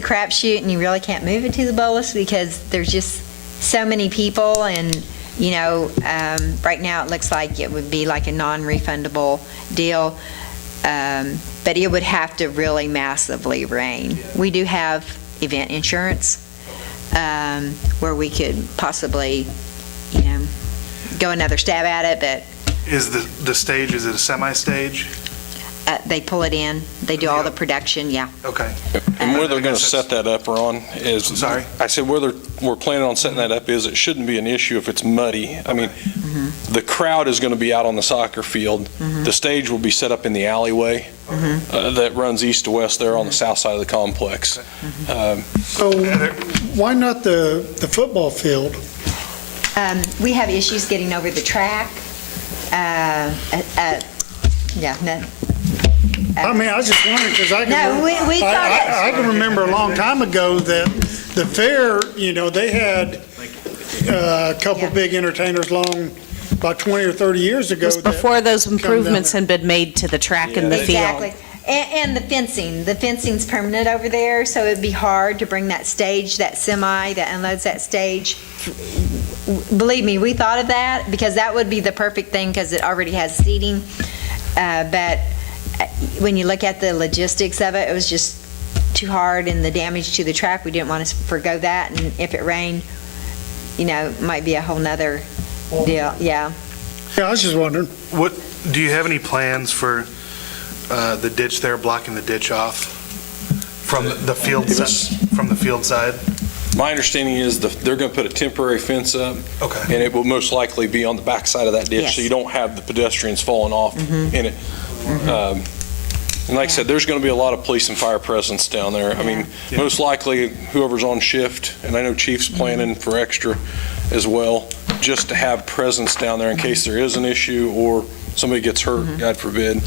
crapshoot, and you really can't move it to the bolus because there's just so many people, and Right now, it looks like it would be like a non-refundable deal, but it would have to really massively rain. We do have event insurance, where we could possibly, go another stab at it, but Is the stage, is it a semi-stage? they pull it in, they do all the production, yeah. Okay. And where they're going to set that up, Ron, is... I'm sorry? I said where we're planning on setting that up is it shouldn't be an issue if it's muddy. I mean, the crowd is going to be out on the soccer field. The stage will be set up in the alleyway that runs east to west there on the south side of the complex. So why not the football field? We have issues getting over the track. Yeah, no. I mean, I was just wondering, because I No, we thought it- I can remember a long time ago that the fair, they had a couple big entertainers about 20 or 30 years ago. It was before those improvements had been made to the track and the field. Exactly. And the fencing. The fencing's permanent over there, so it'd be hard to bring that stage, that semi that unloads that stage. Believe me, we thought of that, because that would be the perfect thing, because it already has seating. But when you look at the logistics of it, it was just too hard, and the damage to the track, we didn't want to forgo that, and if it rained, it might be a whole nother deal, yeah. Yeah, I was just wondering. Do you have any plans for the ditch there, blocking the ditch off from the field side? My understanding is they're going to put a temporary fence up. Okay. And it will most likely be on the backside of that ditch, so Yes. you don't have the pedestrians falling off in it. And like I said, there's going to be a lot of police and fire presence down there. I mean, most likely whoever's on shift, and I know Chief's planning for extra as well, just to have presence down there in case there is an issue or somebody gets hurt, God forbid.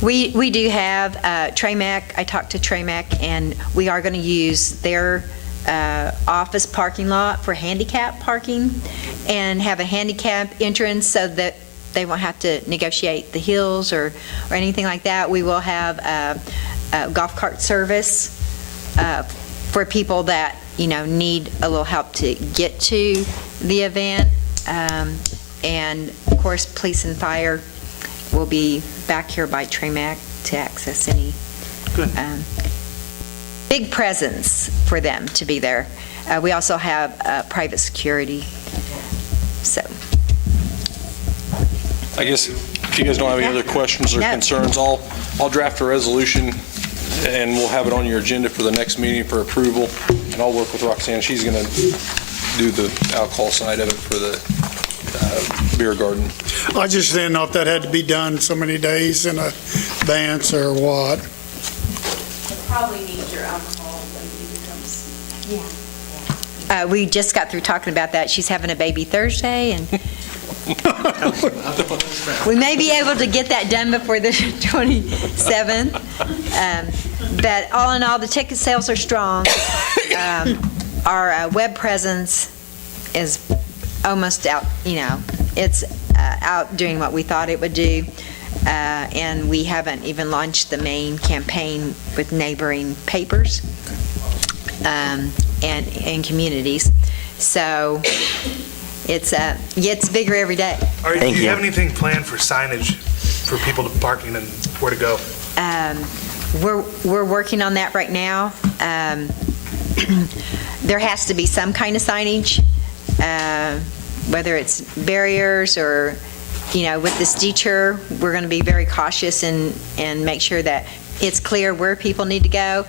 We do have Tramac. I talked to Tramac, and we are going to use their office parking lot for handicap parking and have a handicap entrance so that they won't have to negotiate the hills or anything like that. We will have a golf cart service for people that, need a little help to get to the event. And of course, police and fire will be back here by Tramac to access any big presence for them to be there. We also have private security. So, I guess if you guys don't have any other questions or No. concerns, I'll draft a resolution and we'll have it on your agenda for the next meeting for approval. And I'll work with Roxanne. She's going to do the alcohol side of it for the beer garden. I just didn't know if that had to be done so many days in advance or what. Probably need your alcohol when he becomes. we just got through talking about that. She's having a baby Thursday, and we may be able to get that done before the 27th. But all in all, the ticket sales are strong. Our web presence is almost out, it's out doing what we thought it would do. And we haven't even launched the main campaign with neighboring papers and communities. So it gets bigger every day. Do you have anything planned for signage for people to parking and where to go? We're working on that right now. There has to be some kind of signage, whether it's barriers or, with this detour, we're going to be very cautious and make sure that it's clear where people need to go.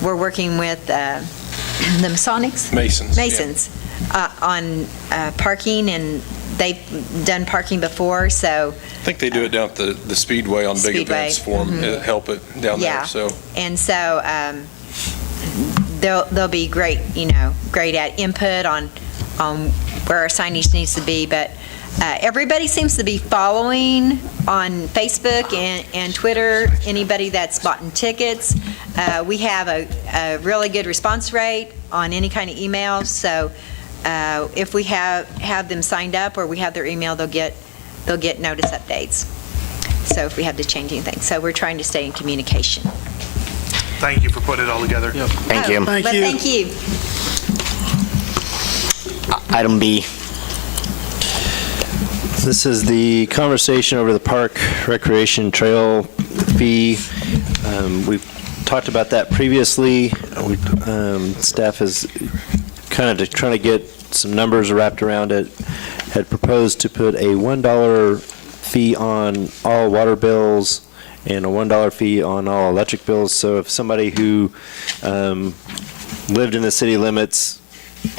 We're working with the Masons on parking, and they've done parking before, so. I think they do it down at the Speedway on big events for them, help it down there, so. And so they'll be great, great at input on where our signage needs to be, but everybody seems to be following on Facebook and Twitter, anybody that's bought tickets. We have a really good response rate on any kind of emails, so if we have them signed up or we have their email, they'll get notice updates. So if we have to change anything. So we're trying to stay in communication. Thank you for putting it all together. Thank you. Thank you. Item B. This is the conversation over the park recreation trail fee. We've talked about that previously. Staff is kind of trying to get some numbers wrapped around it. Had proposed to put a $1 fee on all water bills and a $1 fee on all electric bills. So if somebody who lived in the city limits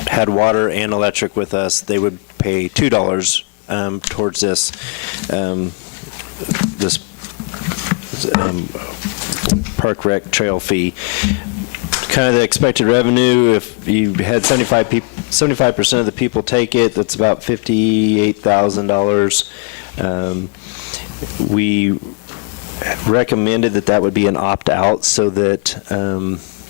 had water and electric with us, they would pay $2 towards this park rec trail fee. Kind of the expected revenue, if you had 75% of the people take it, that's about $58,000. We recommended that would be an opt-out so that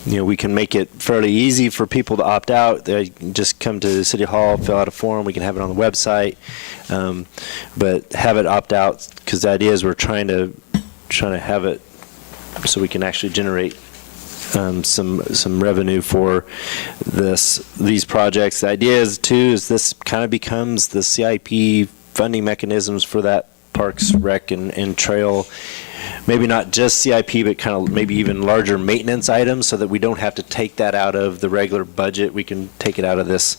we can make it fairly easy for people to opt out. They just come to City Hall, fill out a form, we can have it on the website, but have it opt out, because the idea is we're trying to have it so we can actually generate some revenue for these projects. The idea is this kind of becomes the CIP funding mechanisms for that parks, rec, and trail. Maybe not just CIP, but kind of maybe even larger maintenance items, so that we don't have to take that out of the regular budget. We can take it out of this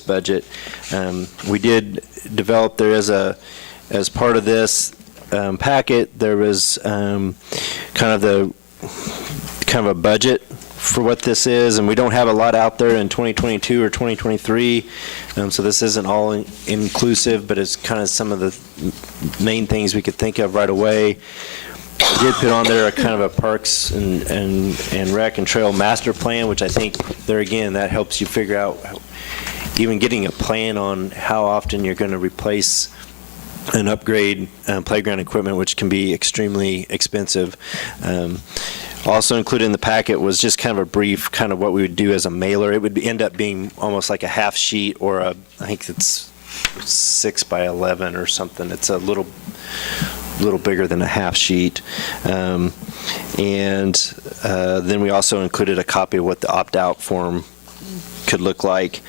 budget. We did develop, as part of this packet, there was kind of a budget for what this is, and we don't have a lot out there in 2022 or 2023, so this isn't all inclusive, but it's kind of some of the main things we could think of right away. We did put on there a kind of a parks and rec and trail master plan, which I think there again, that helps you figure out even getting a plan on how often you're going to replace and upgrade playground equipment, which can be extremely expensive. Also included in the packet was just kind of a brief kind of what we would do as a mailer. It would end up being almost like a half sheet, or I think it's 6 by 11 or something. It's a little bigger than a half sheet. And then we also included a copy of what the opt-out form could look like.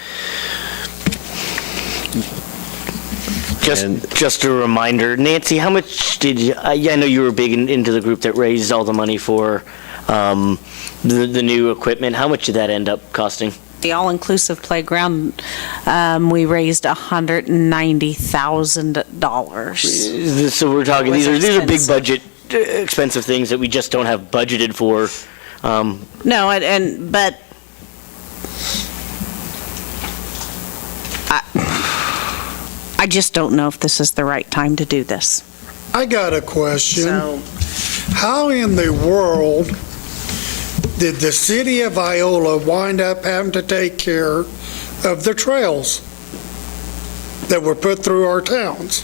Just a reminder, Nancy, how much did you, I know you were big into the group that raised all the money for the new equipment. How much did that end up costing? The all-inclusive playground, we raised $190,000. So we're talking, these are big budget, expensive things that we just don't have budgeted for. No, but I just don't know if this is the right time to do this. I got a question. So, how in the world did the city of Iola wind up having to take care of the trails that were put through our towns?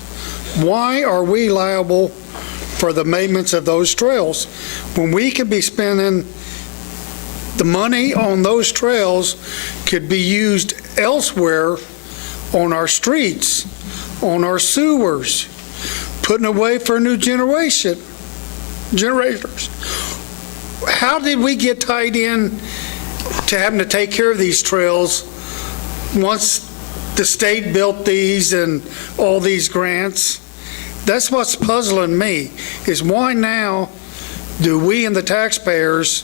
Why are we liable for the maintenance of those trails when we could be spending the money on those trails could be used elsewhere on our streets, on our sewers, putting away for a new generators? How did we get tied in to having to take care of these trails once the state built these and all these grants? That's what's puzzling me, is why now do we and the taxpayers,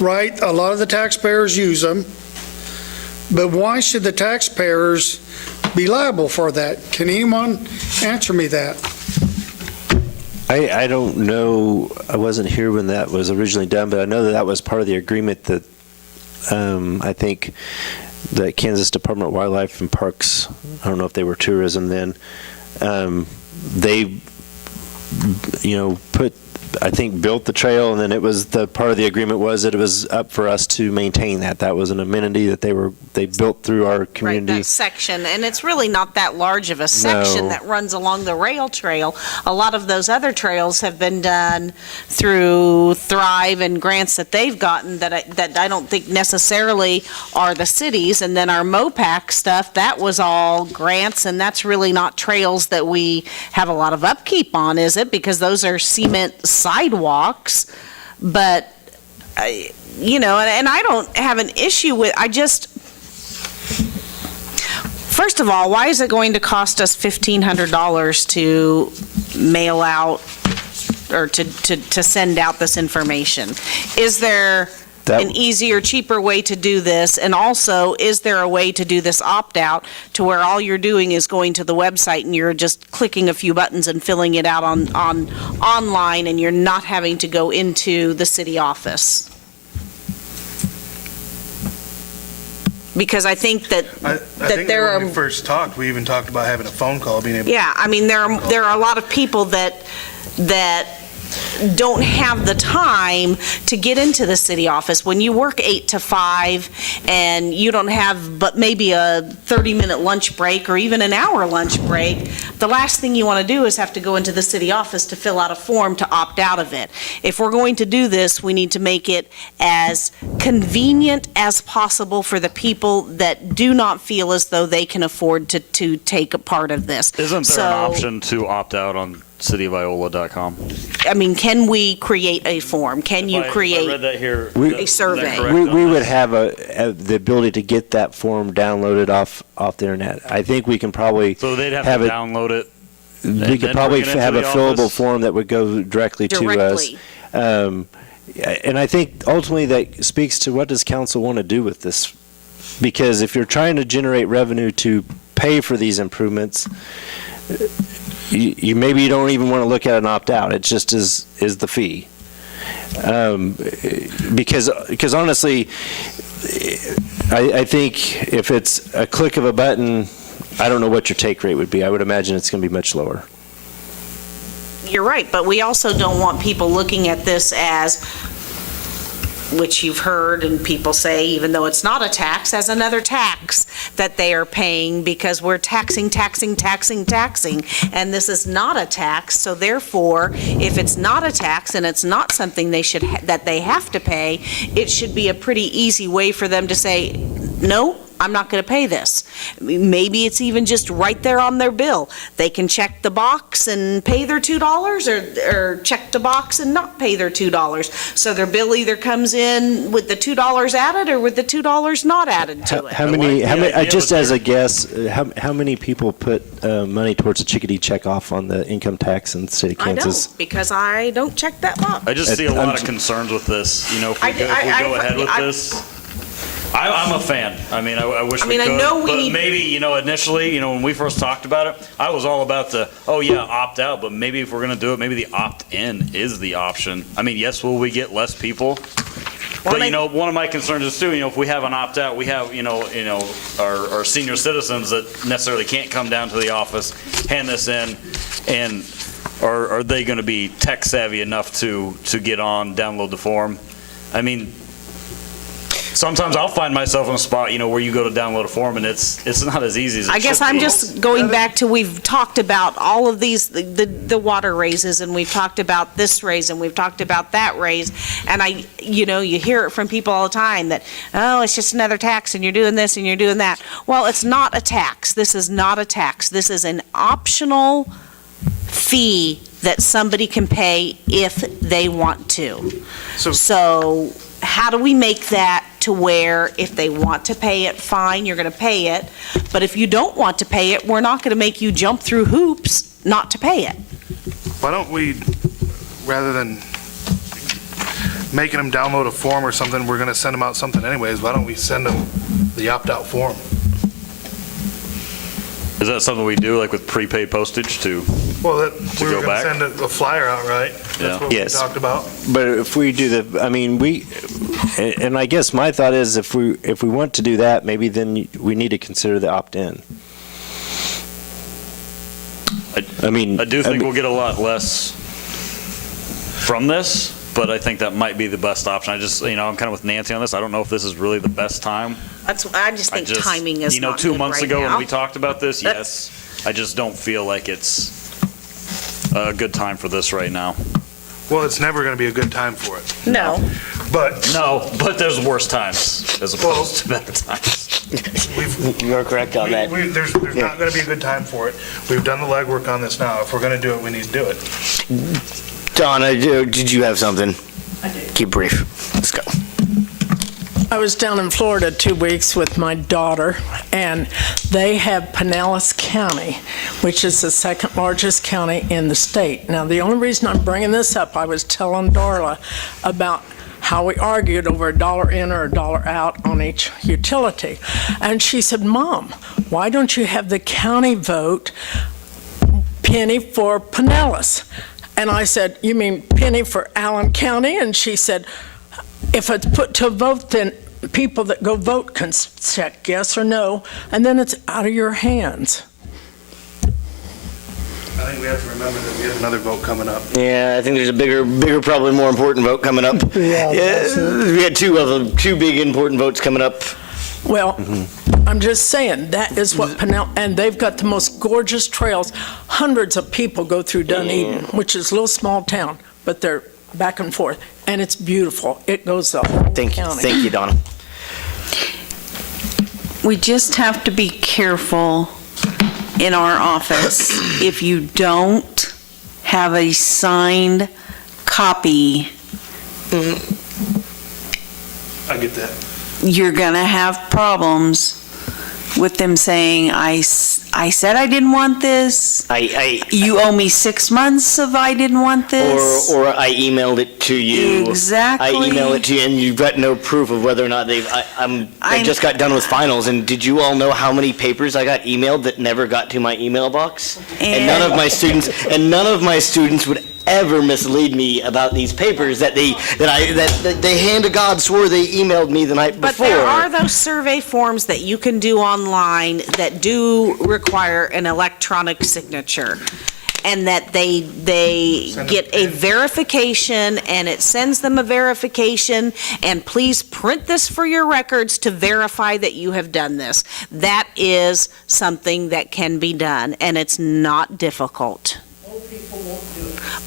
right, a lot of the taxpayers use them, but why should the taxpayers be liable for that? Can anyone answer me that? I don't know, I wasn't here when that was originally done, but I know that was part of the agreement that I think the Kansas Department of Wildlife and Parks, I don't know if they were tourism then, they, built the trail, and then it was part of the agreement was that it was up for us to maintain that. That was an amenity that they built through our community. Right, that section, and it's really not that large of a section that runs along the rail trail. A lot of those other trails have been done through Thrive and grants that they've gotten that I don't think necessarily are the cities. And then our MOPAC stuff, that was all grants, and that's really not trails that we have a lot of upkeep on, is it? Because those are cement sidewalks. But and I don't have an issue with, First of all, why is it going to cost us $1,500 to mail out or to send out this information? Is there an easier, cheaper way to do this? And also, is there a way to do this opt-out to where all you're doing is going to the website and you're just clicking a few buttons and filling it out online, and you're not having to go into the city office? Because I think that I think there when are... we first talked, we even talked about having a phone call, being able. Yeah, I mean, there are a lot of people that don't have the time to get into the city office. When you work 8 to 5 and you don't have but maybe a 30-minute lunch break or even an hour lunch break, the last thing you want to do is have to go into the city office to fill out a form to opt out of it. If we're going to do this, we need to make it as convenient as possible for the people that do not feel as though they can afford to take a part of this. Isn't there an option to opt out on cityofiola.com? I mean, can we create a form? Can you I create read that here. a survey? We would have the ability to get that form downloaded off the internet. I think we can probably So they'd have to download it. We could probably have a fillable form that would go directly to us. And I think ultimately that speaks to what does council want to do with this? Because if you're trying to generate revenue to pay for these improvements, you maybe you don't even want to look at an opt-out. It just is the fee. Because honestly, I think if it's a click of a button, I don't know what your take rate would be. I would imagine it's going to be much lower. You're right, but we also don't want people looking at this as, which you've heard and people say, even though it's not a tax, as another tax that they are paying because we're taxing, and this is not a tax. So therefore, if it's not a tax and it's not something that they have to pay, it should be a pretty easy way for them to say, no, I'm not going to pay this. Maybe it's even just right there on their bill. They can check the box and pay their $2 or check the box and not pay their $2. So their bill either comes in with the $2 added or with the $2 not added to it. How many just as a guess, how many people put money towards a chickadee check off on the income tax in the state of Kansas? I don't, because I don't check that box. I just see a lot of concerns with this. You know, if we go ahead with this. I'm a fan. I mean, I wish we could. But maybe, you know, initially, you know, when we first talked about it, I was all about opt out, but maybe if we're going to do it, maybe the opt-in is the option. I mean, yes, will we get less people? But, you know, one of my concerns is too, you know, if we have an opt-out, we have, you know, our senior citizens that necessarily can't come down to the office, hand this in, and are they going to be tech savvy enough to get on, download the form? I mean, sometimes I'll find myself in a spot, you know, where you go to download a form and it's not as easy as it I guess I'm just going back to, we've talked about all of these, the water raises, and we've talked about this raise, and we've talked about that raise, and you know, you hear it from people all the time that, oh, it's just another tax, and you're doing this, and you're doing that. Well, it's not a tax. This is not a tax. This is an optional fee that somebody can pay if they want to. So how do we make that to where if they want to pay it, fine, you're going to pay it. But if you don't want to pay it, we're not going to make you jump through hoops not to pay it. Why don't we, rather than making them download a form or something, we're going to send them out something anyways, why don't we send them the opt-out form? Is that something we do, like with prepaid postage to Well, we were go going back? to send a flyer out, right? That's what we talked about. But if we do and I guess my thought is if we want to do that, maybe then we need to consider the opt-in. I do think we'll get a lot less from this, but I think that might be the best option. I just, you know, I'm kind of with Nancy on this. I don't know if this is really the best time. I just think timing is not good 2 months right ago now. when we talked about this, yes. I just don't feel like it's a good time for this right now. Well, it's never going to be a good time for it. No. But there's worse times as opposed to better times. You're correct on that. There's not going to be a good time for it. We've done the legwork on this now. If we're going to do it, we need to do it. Donna, did you have something? I did. Keep brief. Let's go. I was down in Florida 2 weeks with my daughter, and they have Pinellas County, which is the second largest county in the state. Now, the only reason I'm bringing this up, I was telling Darla about how we argued over $1 in or $1 out on each utility. And she said, Mom, why don't you have the county vote penny for Pinellas? And I said, you mean penny for Allen County? And she said, if it's put to a vote, then people that go vote can check yes or no, and then it's out of your hands. I think we have to remember that we have another vote coming up. Yeah, I think there's a bigger, probably more important vote coming up. Yeah, that's it. We had two of them, two big important votes coming up. Well, I'm just saying, that is what Pinellas, and they've got the most gorgeous trails. Hundreds of people go through Dunedin, which is a little small town, but they're back and forth, and it's beautiful. It goes the whole county. Thank you, Donna. We just have to be careful in our office. If you don't have a signed copy, I get that. you're gonna have problems with them saying, I said I didn't want this. You owe me 6 months of I didn't want this. Or I emailed it to you. Exactly. I emailed it to you, and you've got no proof of whether or not they've. I just got done with finals, and did you all know how many papers I got emailed that never got to my email box? And none of my students would ever mislead me about these papers that they hand to God swore they emailed me the night before. But there are those survey forms that you can do online that do require an electronic signature, and that they get a verification, and it sends them a verification, and please print this for your records to verify that you have done this. That is something that can be done, and it's not difficult.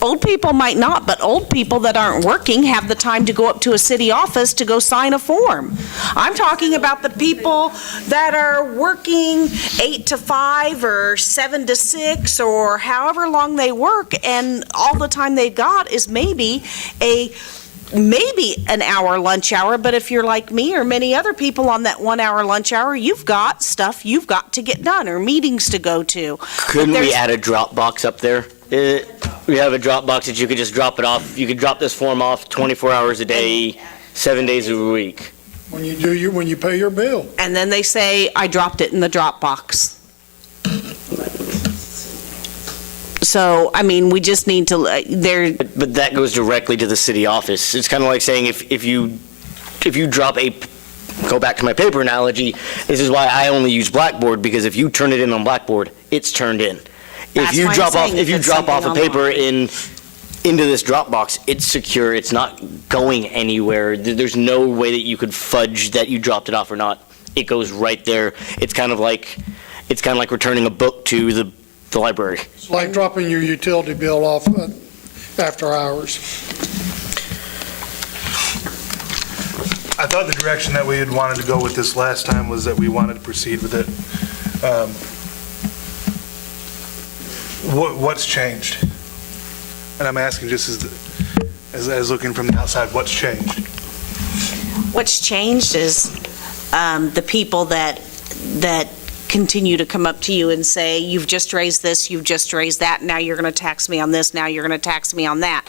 Old people might not, but old people that aren't working have the time to go up to a city office to go sign a form. I'm talking about the people that are working 8 to 5 or 7 to 6 or however long they work, and all the time they got is maybe an hour lunch hour. But if you're like me or many other people on that 1 hour lunch hour, you've got stuff you've got to get done or meetings to go to. Couldn't we add a drop box up there? We have a drop box that you could just drop it off. You could drop this form off 24 hours a day, 7 days a week. When you pay your bill. And then they say, I dropped it in the drop box. So, I mean, we just need to, But that goes directly to the city office. It's kind of like saying if you drop go back to my paper analogy, this is why I only use Blackboard, because if you turn it in on Blackboard, it's turned in. If you drop off a paper into this Dropbox, it's secure. It's not going anywhere. There's no way that you could fudge that you dropped it off or not. It goes right there. It's kind of like returning a book to the library. It's like dropping your utility bill off after hours. I thought the direction that we had wanted to go with this last time was that we wanted to proceed with it. What's changed? And I'm asking just as looking from the outside, what's changed? what's changed is the people that continue to come up to you and say, you've just raised this, you've just raised that, now you're going to tax me on this, now you're going to tax me on that.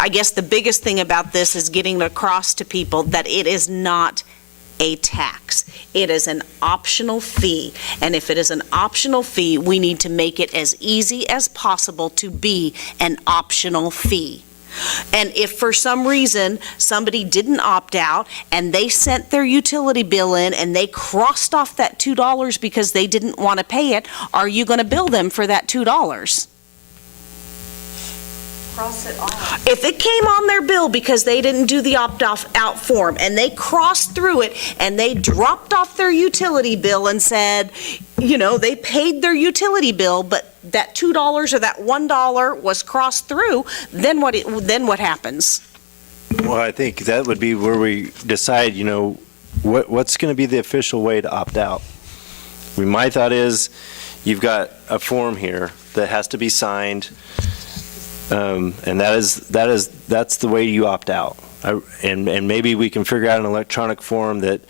I guess the biggest thing about this is getting across to people that it is not a tax. It is an optional fee. And if it is an optional fee, we need to make it as easy as possible to be an optional fee. And if for some reason somebody didn't opt out and they sent their utility bill in and they crossed off that $2 because they didn't want to pay it, are you going to bill them for that $2? Cross it off. If it came on their bill because they didn't do the opt-out form and they crossed through it and they dropped off their utility bill and said, you know, they paid their utility bill, but that $2 or that $1 was crossed through, then what happens? Well, I think that would be where we decide, you know, what's going to be the official way to opt out. My thought is you've got a form here that has to be signed. And that's the way you opt out. And maybe we can figure out an electronic form that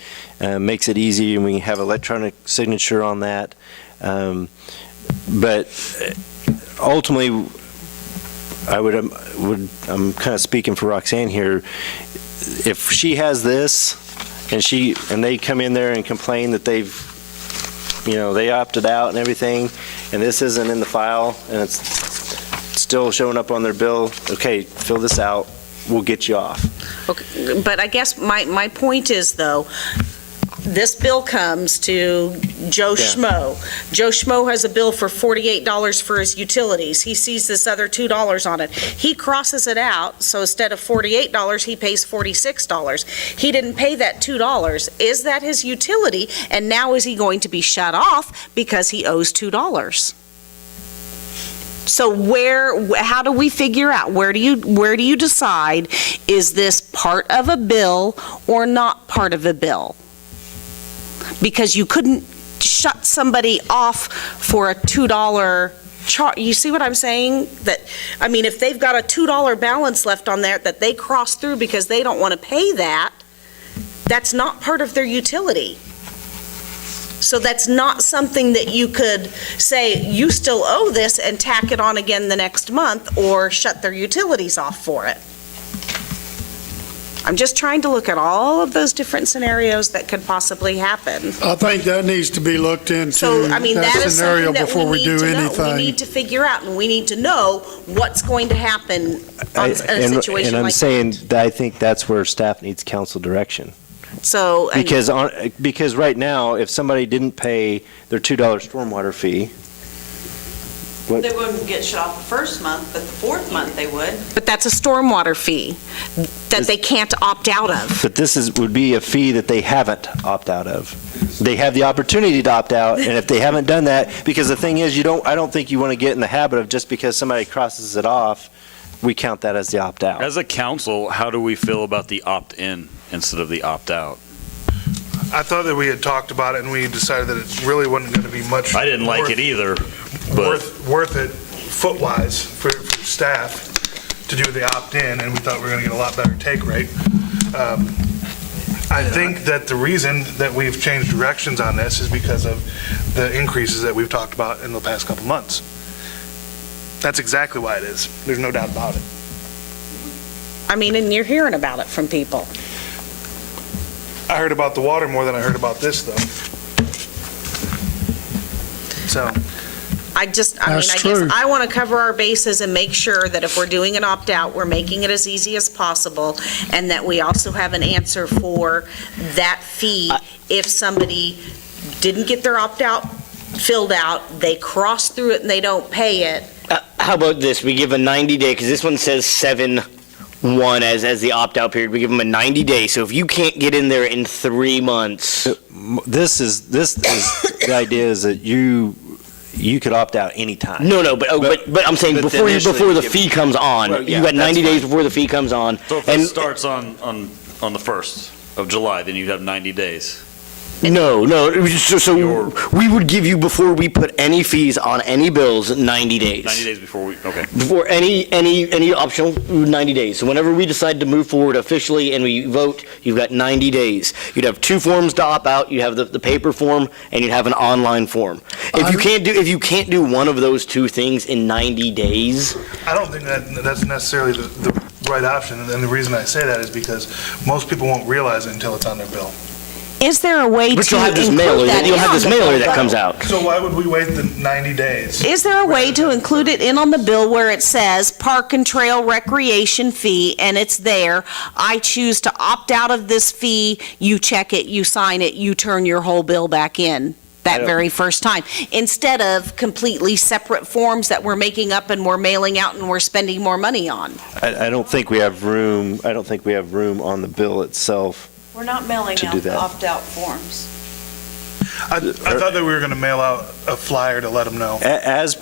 makes it easy, and we can have electronic signature on that. But ultimately, I'm kind of speaking for Roxanne here. If she has this, and they come in there and complain that they opted out and everything, and this isn't in the file, and it's still showing up on their bill, okay, fill this out, we'll get you off. Okay, but I guess my point is, though, this bill comes to Joe Schmo. Joe Schmo has a bill for $48 for his utilities. He sees this other $2 on it. He crosses it out, so instead of $48, he pays $46. He didn't pay that $2. Is that his utility? And now is he going to be shut off because he owes $2? So how do we figure out, where do you decide, is this part of a bill or not part of a bill? Because you couldn't shut somebody off for a $2 charge. You see what I'm saying? If they've got a $2 balance left on there that they cross through because they don't want to pay that, that's not part of their utility. So that's not something that you could say, you still owe this, and tack it on again the next month, or shut their utilities off for it. I'm just trying to look at all of those different scenarios that could possibly happen. I think that needs to be looked into, So, that that is scenario, something that before we do We anything. need to figure out, and we need to know what's going to happen in a situation like that. And I'm saying that I think that's where staff needs council direction. So, Because right now, if somebody didn't pay their $2 stormwater fee, They wouldn't get shut off the first month, but the fourth month they would. but that's a stormwater fee that they can't opt out of. but this would be a fee that they haven't opted out of. They have the opportunity to opt out, and if they haven't done that, because the thing is, I don't think you want to get in the habit of just because somebody crosses it off, we count that as the opt-out. As a council, how do we feel about the opt-in instead of the opt-out? I thought that we had talked about it, and we decided that it really wasn't going to be much. I didn't like it either, but Worth it foot-wise for staff to do the opt-in, and we thought we were going to get a lot better take rate. I think that the reason that we've changed directions on this is because of the increases that we've talked about in the past couple months. That's exactly why it is. There's no doubt about it. And you're hearing about it from people. I heard about the water more than I heard about this, though. So, I guess true. I want to cover our bases and make sure that if we're doing an opt-out, we're making it as easy as possible, and that we also have an answer for that fee if somebody didn't get their opt-out filled out, they cross through it and they don't pay it. How about this? We give a 90-day, because this one says 7/1 as the opt-out period. We give them a 90-day. So if you can't get in there in 3 months, This is the idea is that you could opt out anytime. no. But I'm saying but before initially the you fee comes on, Well, yeah, you got 90 that's days fine. before the fee comes on. so if And it starts on the 1st of July, then you'd have 90 days. no, so we would give you, before we put any fees on any bills, 90 days. 90 days before okay. Before any optional, 90 days. So whenever we decide to move forward officially and we vote, you've got 90 days. You'd have 2 forms to opt out. You'd have the paper form, and you'd have an online form. If you can't do one of those 2 things in 90 days, I don't think that's necessarily the right option. And the reason I say that is because most people won't realize it until it's on their bill. Is there a way but to you'll have this include mailer. that You'll in have on this the mailer bill, that though? comes out. So why would we wait the 90 days? Is there a way to include it in on the bill where it says park and trail recreation fee, and it's there? I choose to opt out of this fee, you check it, you sign it, you turn your whole bill back in that very first time, instead of completely separate forms that we're making up and we're mailing out and we're spending more money on. I don't think we have room. I don't think we have room on the bill itself. We're not mailing To out do the that. opt-out forms. I thought that we were going to mail out a flyer to let them know. As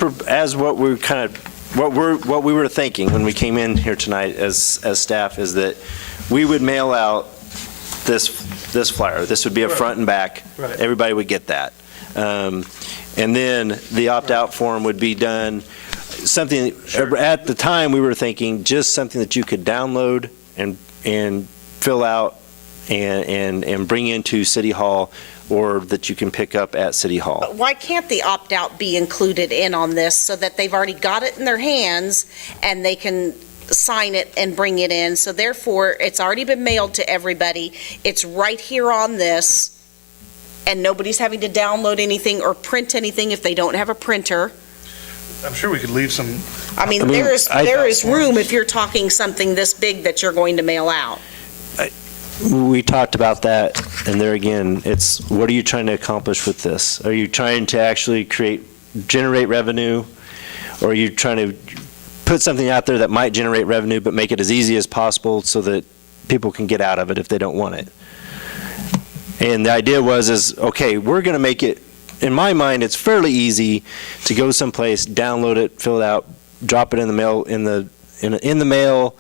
what we were thinking when we came in here tonight as staff is that we would mail out this flyer. This would be a front and back. Right. Everybody would get that. And then the opt-out form would be done. something, at the time, we were thinking just something that you could download and fill out and bring into City Hall, or that you can pick up at City Hall. Why can't the opt-out be included in on this so that they've already got it in their hands and they can sign it and bring it in? So therefore, it's already been mailed to everybody. It's right here on this, and nobody's having to download anything or print anything if they don't have a printer. I'm sure we could leave some. I mean, there is room if you're talking something this big that you're going to mail out. We talked about that, and there again, it's, what are you trying to accomplish with this? Are you trying to actually generate revenue, or are you trying to put something out there that might generate revenue but make it as easy as possible so that people can get out of it if they don't want it? And the idea is, okay, we're going to make it, in my mind, it's fairly easy to go someplace, download it, fill it out, drop it in the mail, in the mail,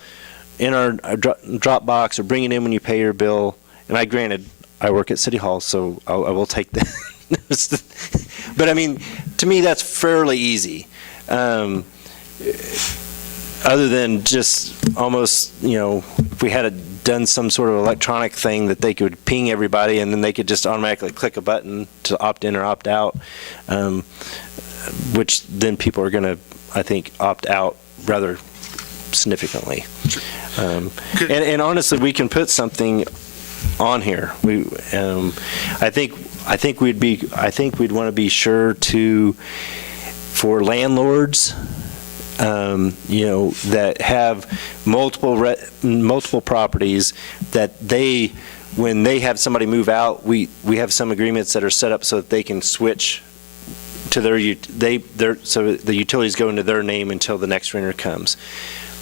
in our Dropbox, or bring it in when you pay your bill. And I work at City Hall, so I will take that. But I mean, to me, that's fairly easy. Other than just almost, if we had done some sort of electronic thing that they could ping everybody and then they could just automatically click a button to opt in or opt out, which then people are going to, I think, opt out rather significantly. And honestly, we can put something on here. I think we'd want to be sure to, for landlords, that have multiple properties, that when they have somebody move out, we have some agreements that are set up so that they can switch to so the utilities go into their name until the next renter comes.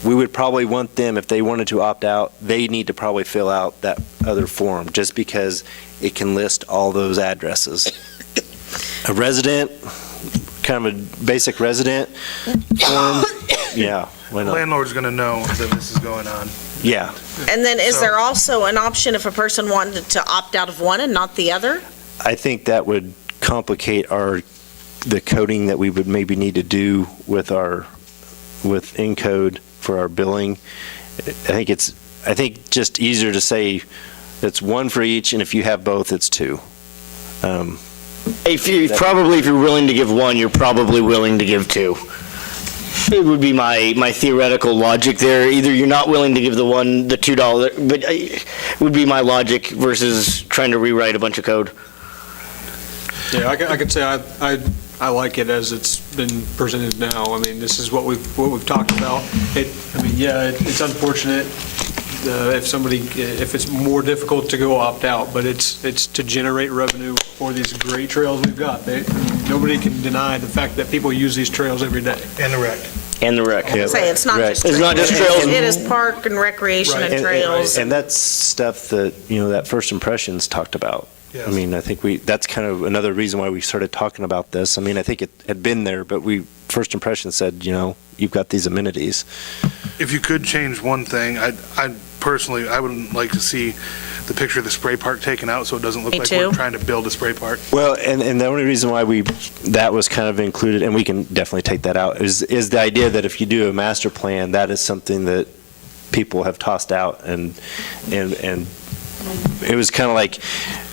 We would probably want them, if they wanted to opt out, they need to probably fill out that other form, just because it can list all those addresses. A resident, kind of a basic resident form, yeah, why not? Landlord's going to know that this is going on. Yeah. And then is there also an option if a person wanted to opt out of one and not the other? I think that would complicate the coding that we would maybe need to do with Encode for our billing. I think just easier to say it's one for each, and if you have both, it's two. If you're willing to give one, you're probably willing to give two. It would be my theoretical logic there. Either you're not willing to give the $2, but it would be my logic versus trying to rewrite a bunch of code. Yeah, I could say I like it as it's been presented now. I mean, this is what we've talked about. It's unfortunate if it's more difficult to go opt out, but it's to generate revenue for these great trails we've got. Nobody can deny the fact that people use these trails every day. And the rec. Yeah. Say it's not just trails. It's not just trails. It is park and recreation and trails. And that's stuff that, that First Impressions talked about. Yes. I mean, I think that's kind of another reason why we started talking about this. I mean, I think it had been there, but First Impressions said, you've got these amenities. If you could change one thing, I personally would like to see the picture of the spray park taken out so it doesn't look Me like too. we're trying to build a spray park. Well, and the only reason why that was kind of included, and we can definitely take that out, is the idea that if you do a master plan, that is something that people have tossed out, and it was kind of like,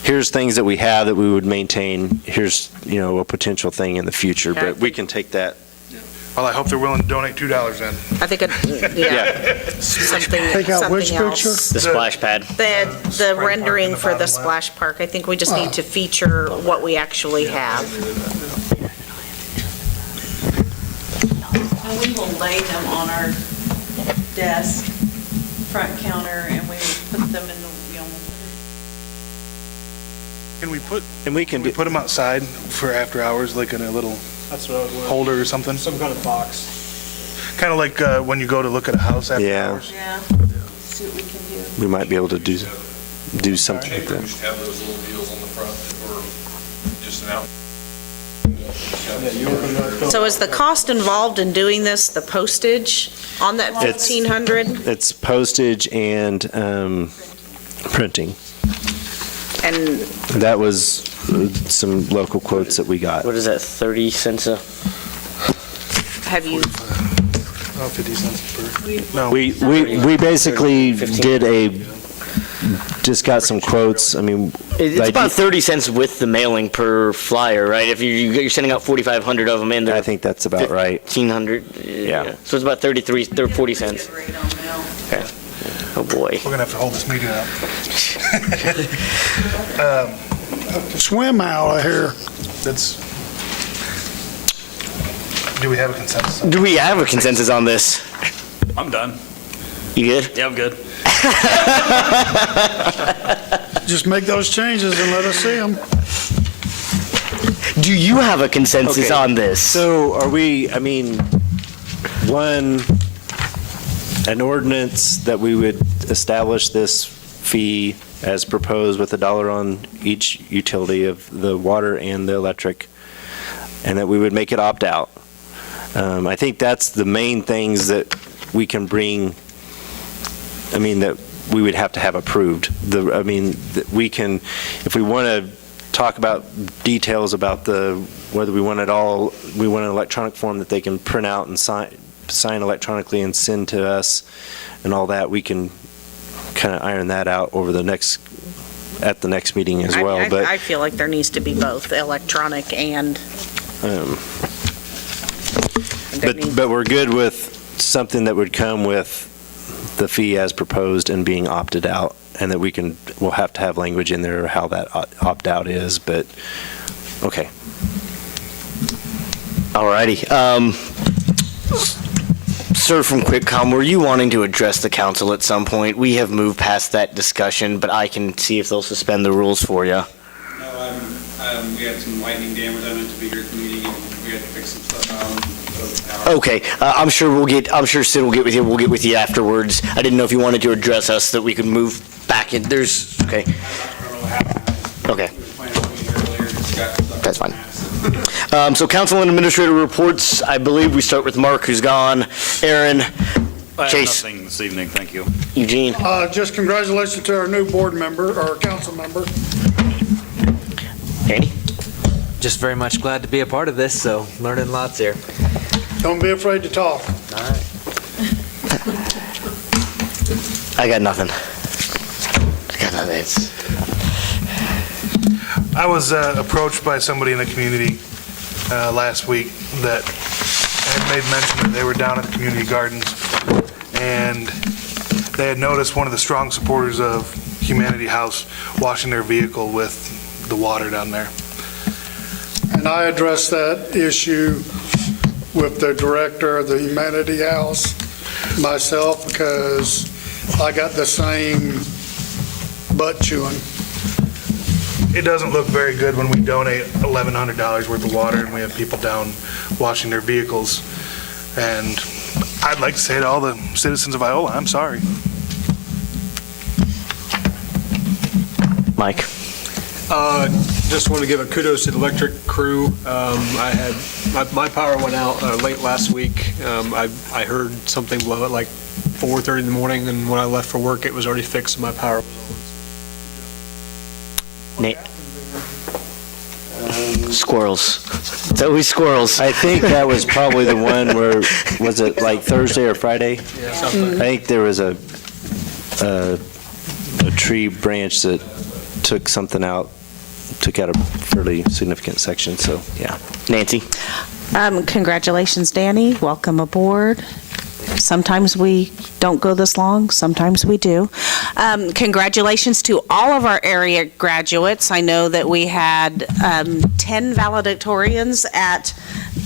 here's things that we have that we would maintain, here's, a potential thing in the future, but we can take that. Well, I hope they're willing to donate $2 then. I think, something Take out which else. picture? The splash pad. The rendering for the splash park, I think we just need to feature what we actually have. And we will lay them on our desk, front counter, and we will put them in the, Can we put And them outside for after hours, like in a little That's what I was holder or something? Some kind of box. Kind of like when you go to look at a house after Yeah. hours? yeah, see what we can do. We might be able to do something like that. We should have those little deals on the front that were just an out. So is the cost involved in doing this, the postage on that 1,500? It's postage and printing. And That was some local quotes that we got. What is that, 30 cents a? have you, Oh, 50 cents per, no. We basically just got some quotes. I mean, It's about 30 cents with the mailing per flyer, right? If you're sending out 4,500 of them in, I think that's about right. 1,500. Yeah. So it's about 40 cents. Okay. Oh, boy. We're going to have to hold this meeting up. Swim out of here. Do we have a consensus? Do we have a consensus on this? I'm done. You good? Yeah, I'm good. Just make those changes and let us see them. Do you have a consensus Okay. on this? So are we, I mean, an ordinance that we would establish this fee as proposed with $1 on each utility of the water and the electric, and that we would make it opt out. I think that's the main things that we can bring, I mean, that we would have to have approved. We can, if we want to talk about details about whether we want an electronic form that they can print out and sign electronically and send to us and all that, we can kind of iron that out at the next meeting as well. I feel like there needs to be both electronic and. But we're good with something that would come with the fee as proposed and being opted out, and that we'll have to have language in there how that opt-out is, but, okay. All righty. Sir from QuickCom, were you wanting to address the council at some point? We have moved past that discussion, but I can see if they'll suspend the rules for you. No, we had some lightning damage. I meant to be here at the meeting, and we had to fix some stuff out. Okay, I'm sure Sid will get with you. We'll get with you afterwards. I didn't know if you wanted to address us, that we could move back in. Okay. Okay. That's fine. So council and administrator reports, I believe we start with Mark, who's gone. Aaron, I Chase. have nothing this evening, thank you. Eugene. Just congratulations to our new board member, or council member. Andy? Just very much glad to be a part of this, so learning lots here. Don't be afraid to talk. All right. I got nothing. I was approached by somebody in the community last week that had made mention that they were down at the community gardens, and they had noticed one of the strong supporters of Humanity House washing their vehicle with the water down there. And I addressed that issue with the director of the Humanity House myself, because I got the same butt chewing. It doesn't look very good when we donate $1,100 worth of water and we have people down washing their vehicles. And I'd like to say to all the citizens of Iola, I'm sorry. Mike. Just want to give a kudos to the electric crew. I had, my power went out late last week. I heard something blow at like 4:30 in the morning, and when I left for work, it was already fixed and my power was on. Nate. Squirrels. It's always squirrels. I think that was probably the one where, was it like Thursday or Friday? Yeah, something. I think there was a tree branch that took something out, took out a fairly significant section, so, yeah. Nancy. Congratulations, Danny. Welcome aboard. Sometimes we don't go this long, sometimes we do. Congratulations to all of our area graduates. I know that we had 10 valedictorians at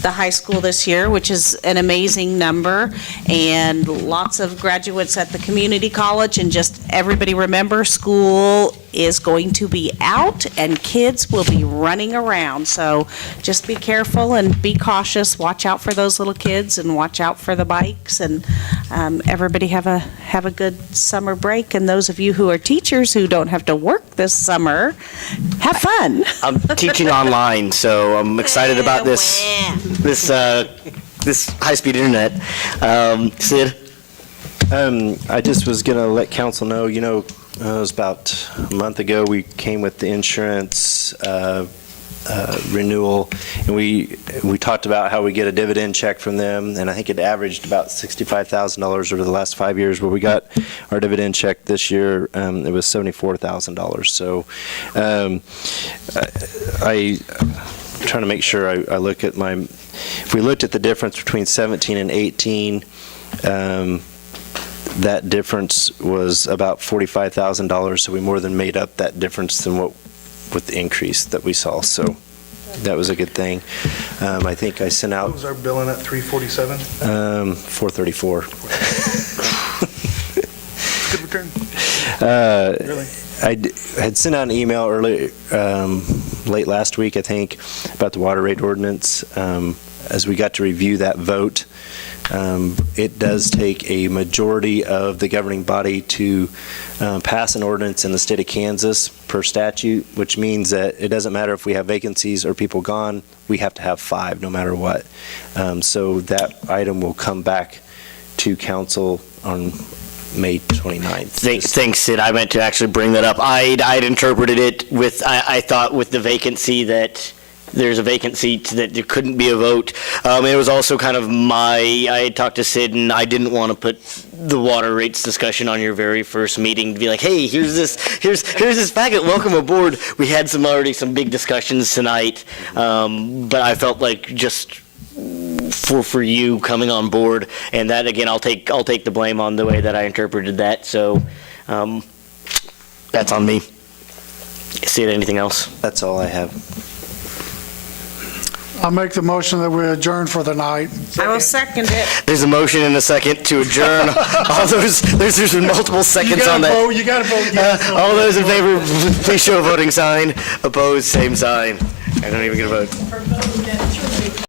the high school this year, which is an amazing number, and lots of graduates at the community college. And just everybody remember, school is going to be out and kids will be running around. So just be careful and be cautious. Watch out for those little kids and watch out for the bikes. And everybody have a good summer break. And those of you who are teachers who don't have to work this summer, have fun. I'm teaching online, so I'm excited about this high-speed internet. Sid? I just was going to let council know, it was about a month ago, we came with the insurance renewal, and we talked about how we get a dividend check from them, and I think it averaged about $65,000 over the last 5 years. Where we got our dividend check this year, it was $74,000. So I'm trying to make sure I look at my. If we looked at the difference between 17 and 18. That difference was about $45,000, so we more than made up that difference than what with the increase that we saw. So that was a good thing. I think I sent out. What was our billing at, 347? 434. Good return. Really? I had sent out an email early, late last week, I think, about the water rate ordinance. As we got to review that vote, it does take a majority of the governing body to pass an ordinance in the state of Kansas per statute, which means that it doesn't matter if we have vacancies or people gone, we have to have 5 no matter what. So that item will come back to council on May 29th. Thanks, Sid. I meant to actually bring that up. I'd interpreted it with, I thought with the vacancy that there's a vacancy that there couldn't be a vote. It was also kind of I had talked to Sid, and I didn't want to put the water rates discussion on your very first meeting to be like, hey, here's this packet, welcome aboard. We had already some big discussions tonight, but I felt like just for you coming on board, and that again, I'll take the blame on the way that I interpreted that. So that's on me. Sid, anything else? That's all I have. I'll make the motion that we adjourn for the night. I will second it. There's a motion and a second to adjourn. All those, there's multiple seconds on that. You gotta vote yes. All those in favor, please show a voting sign. Opposed, same sign. I don't even get a vote.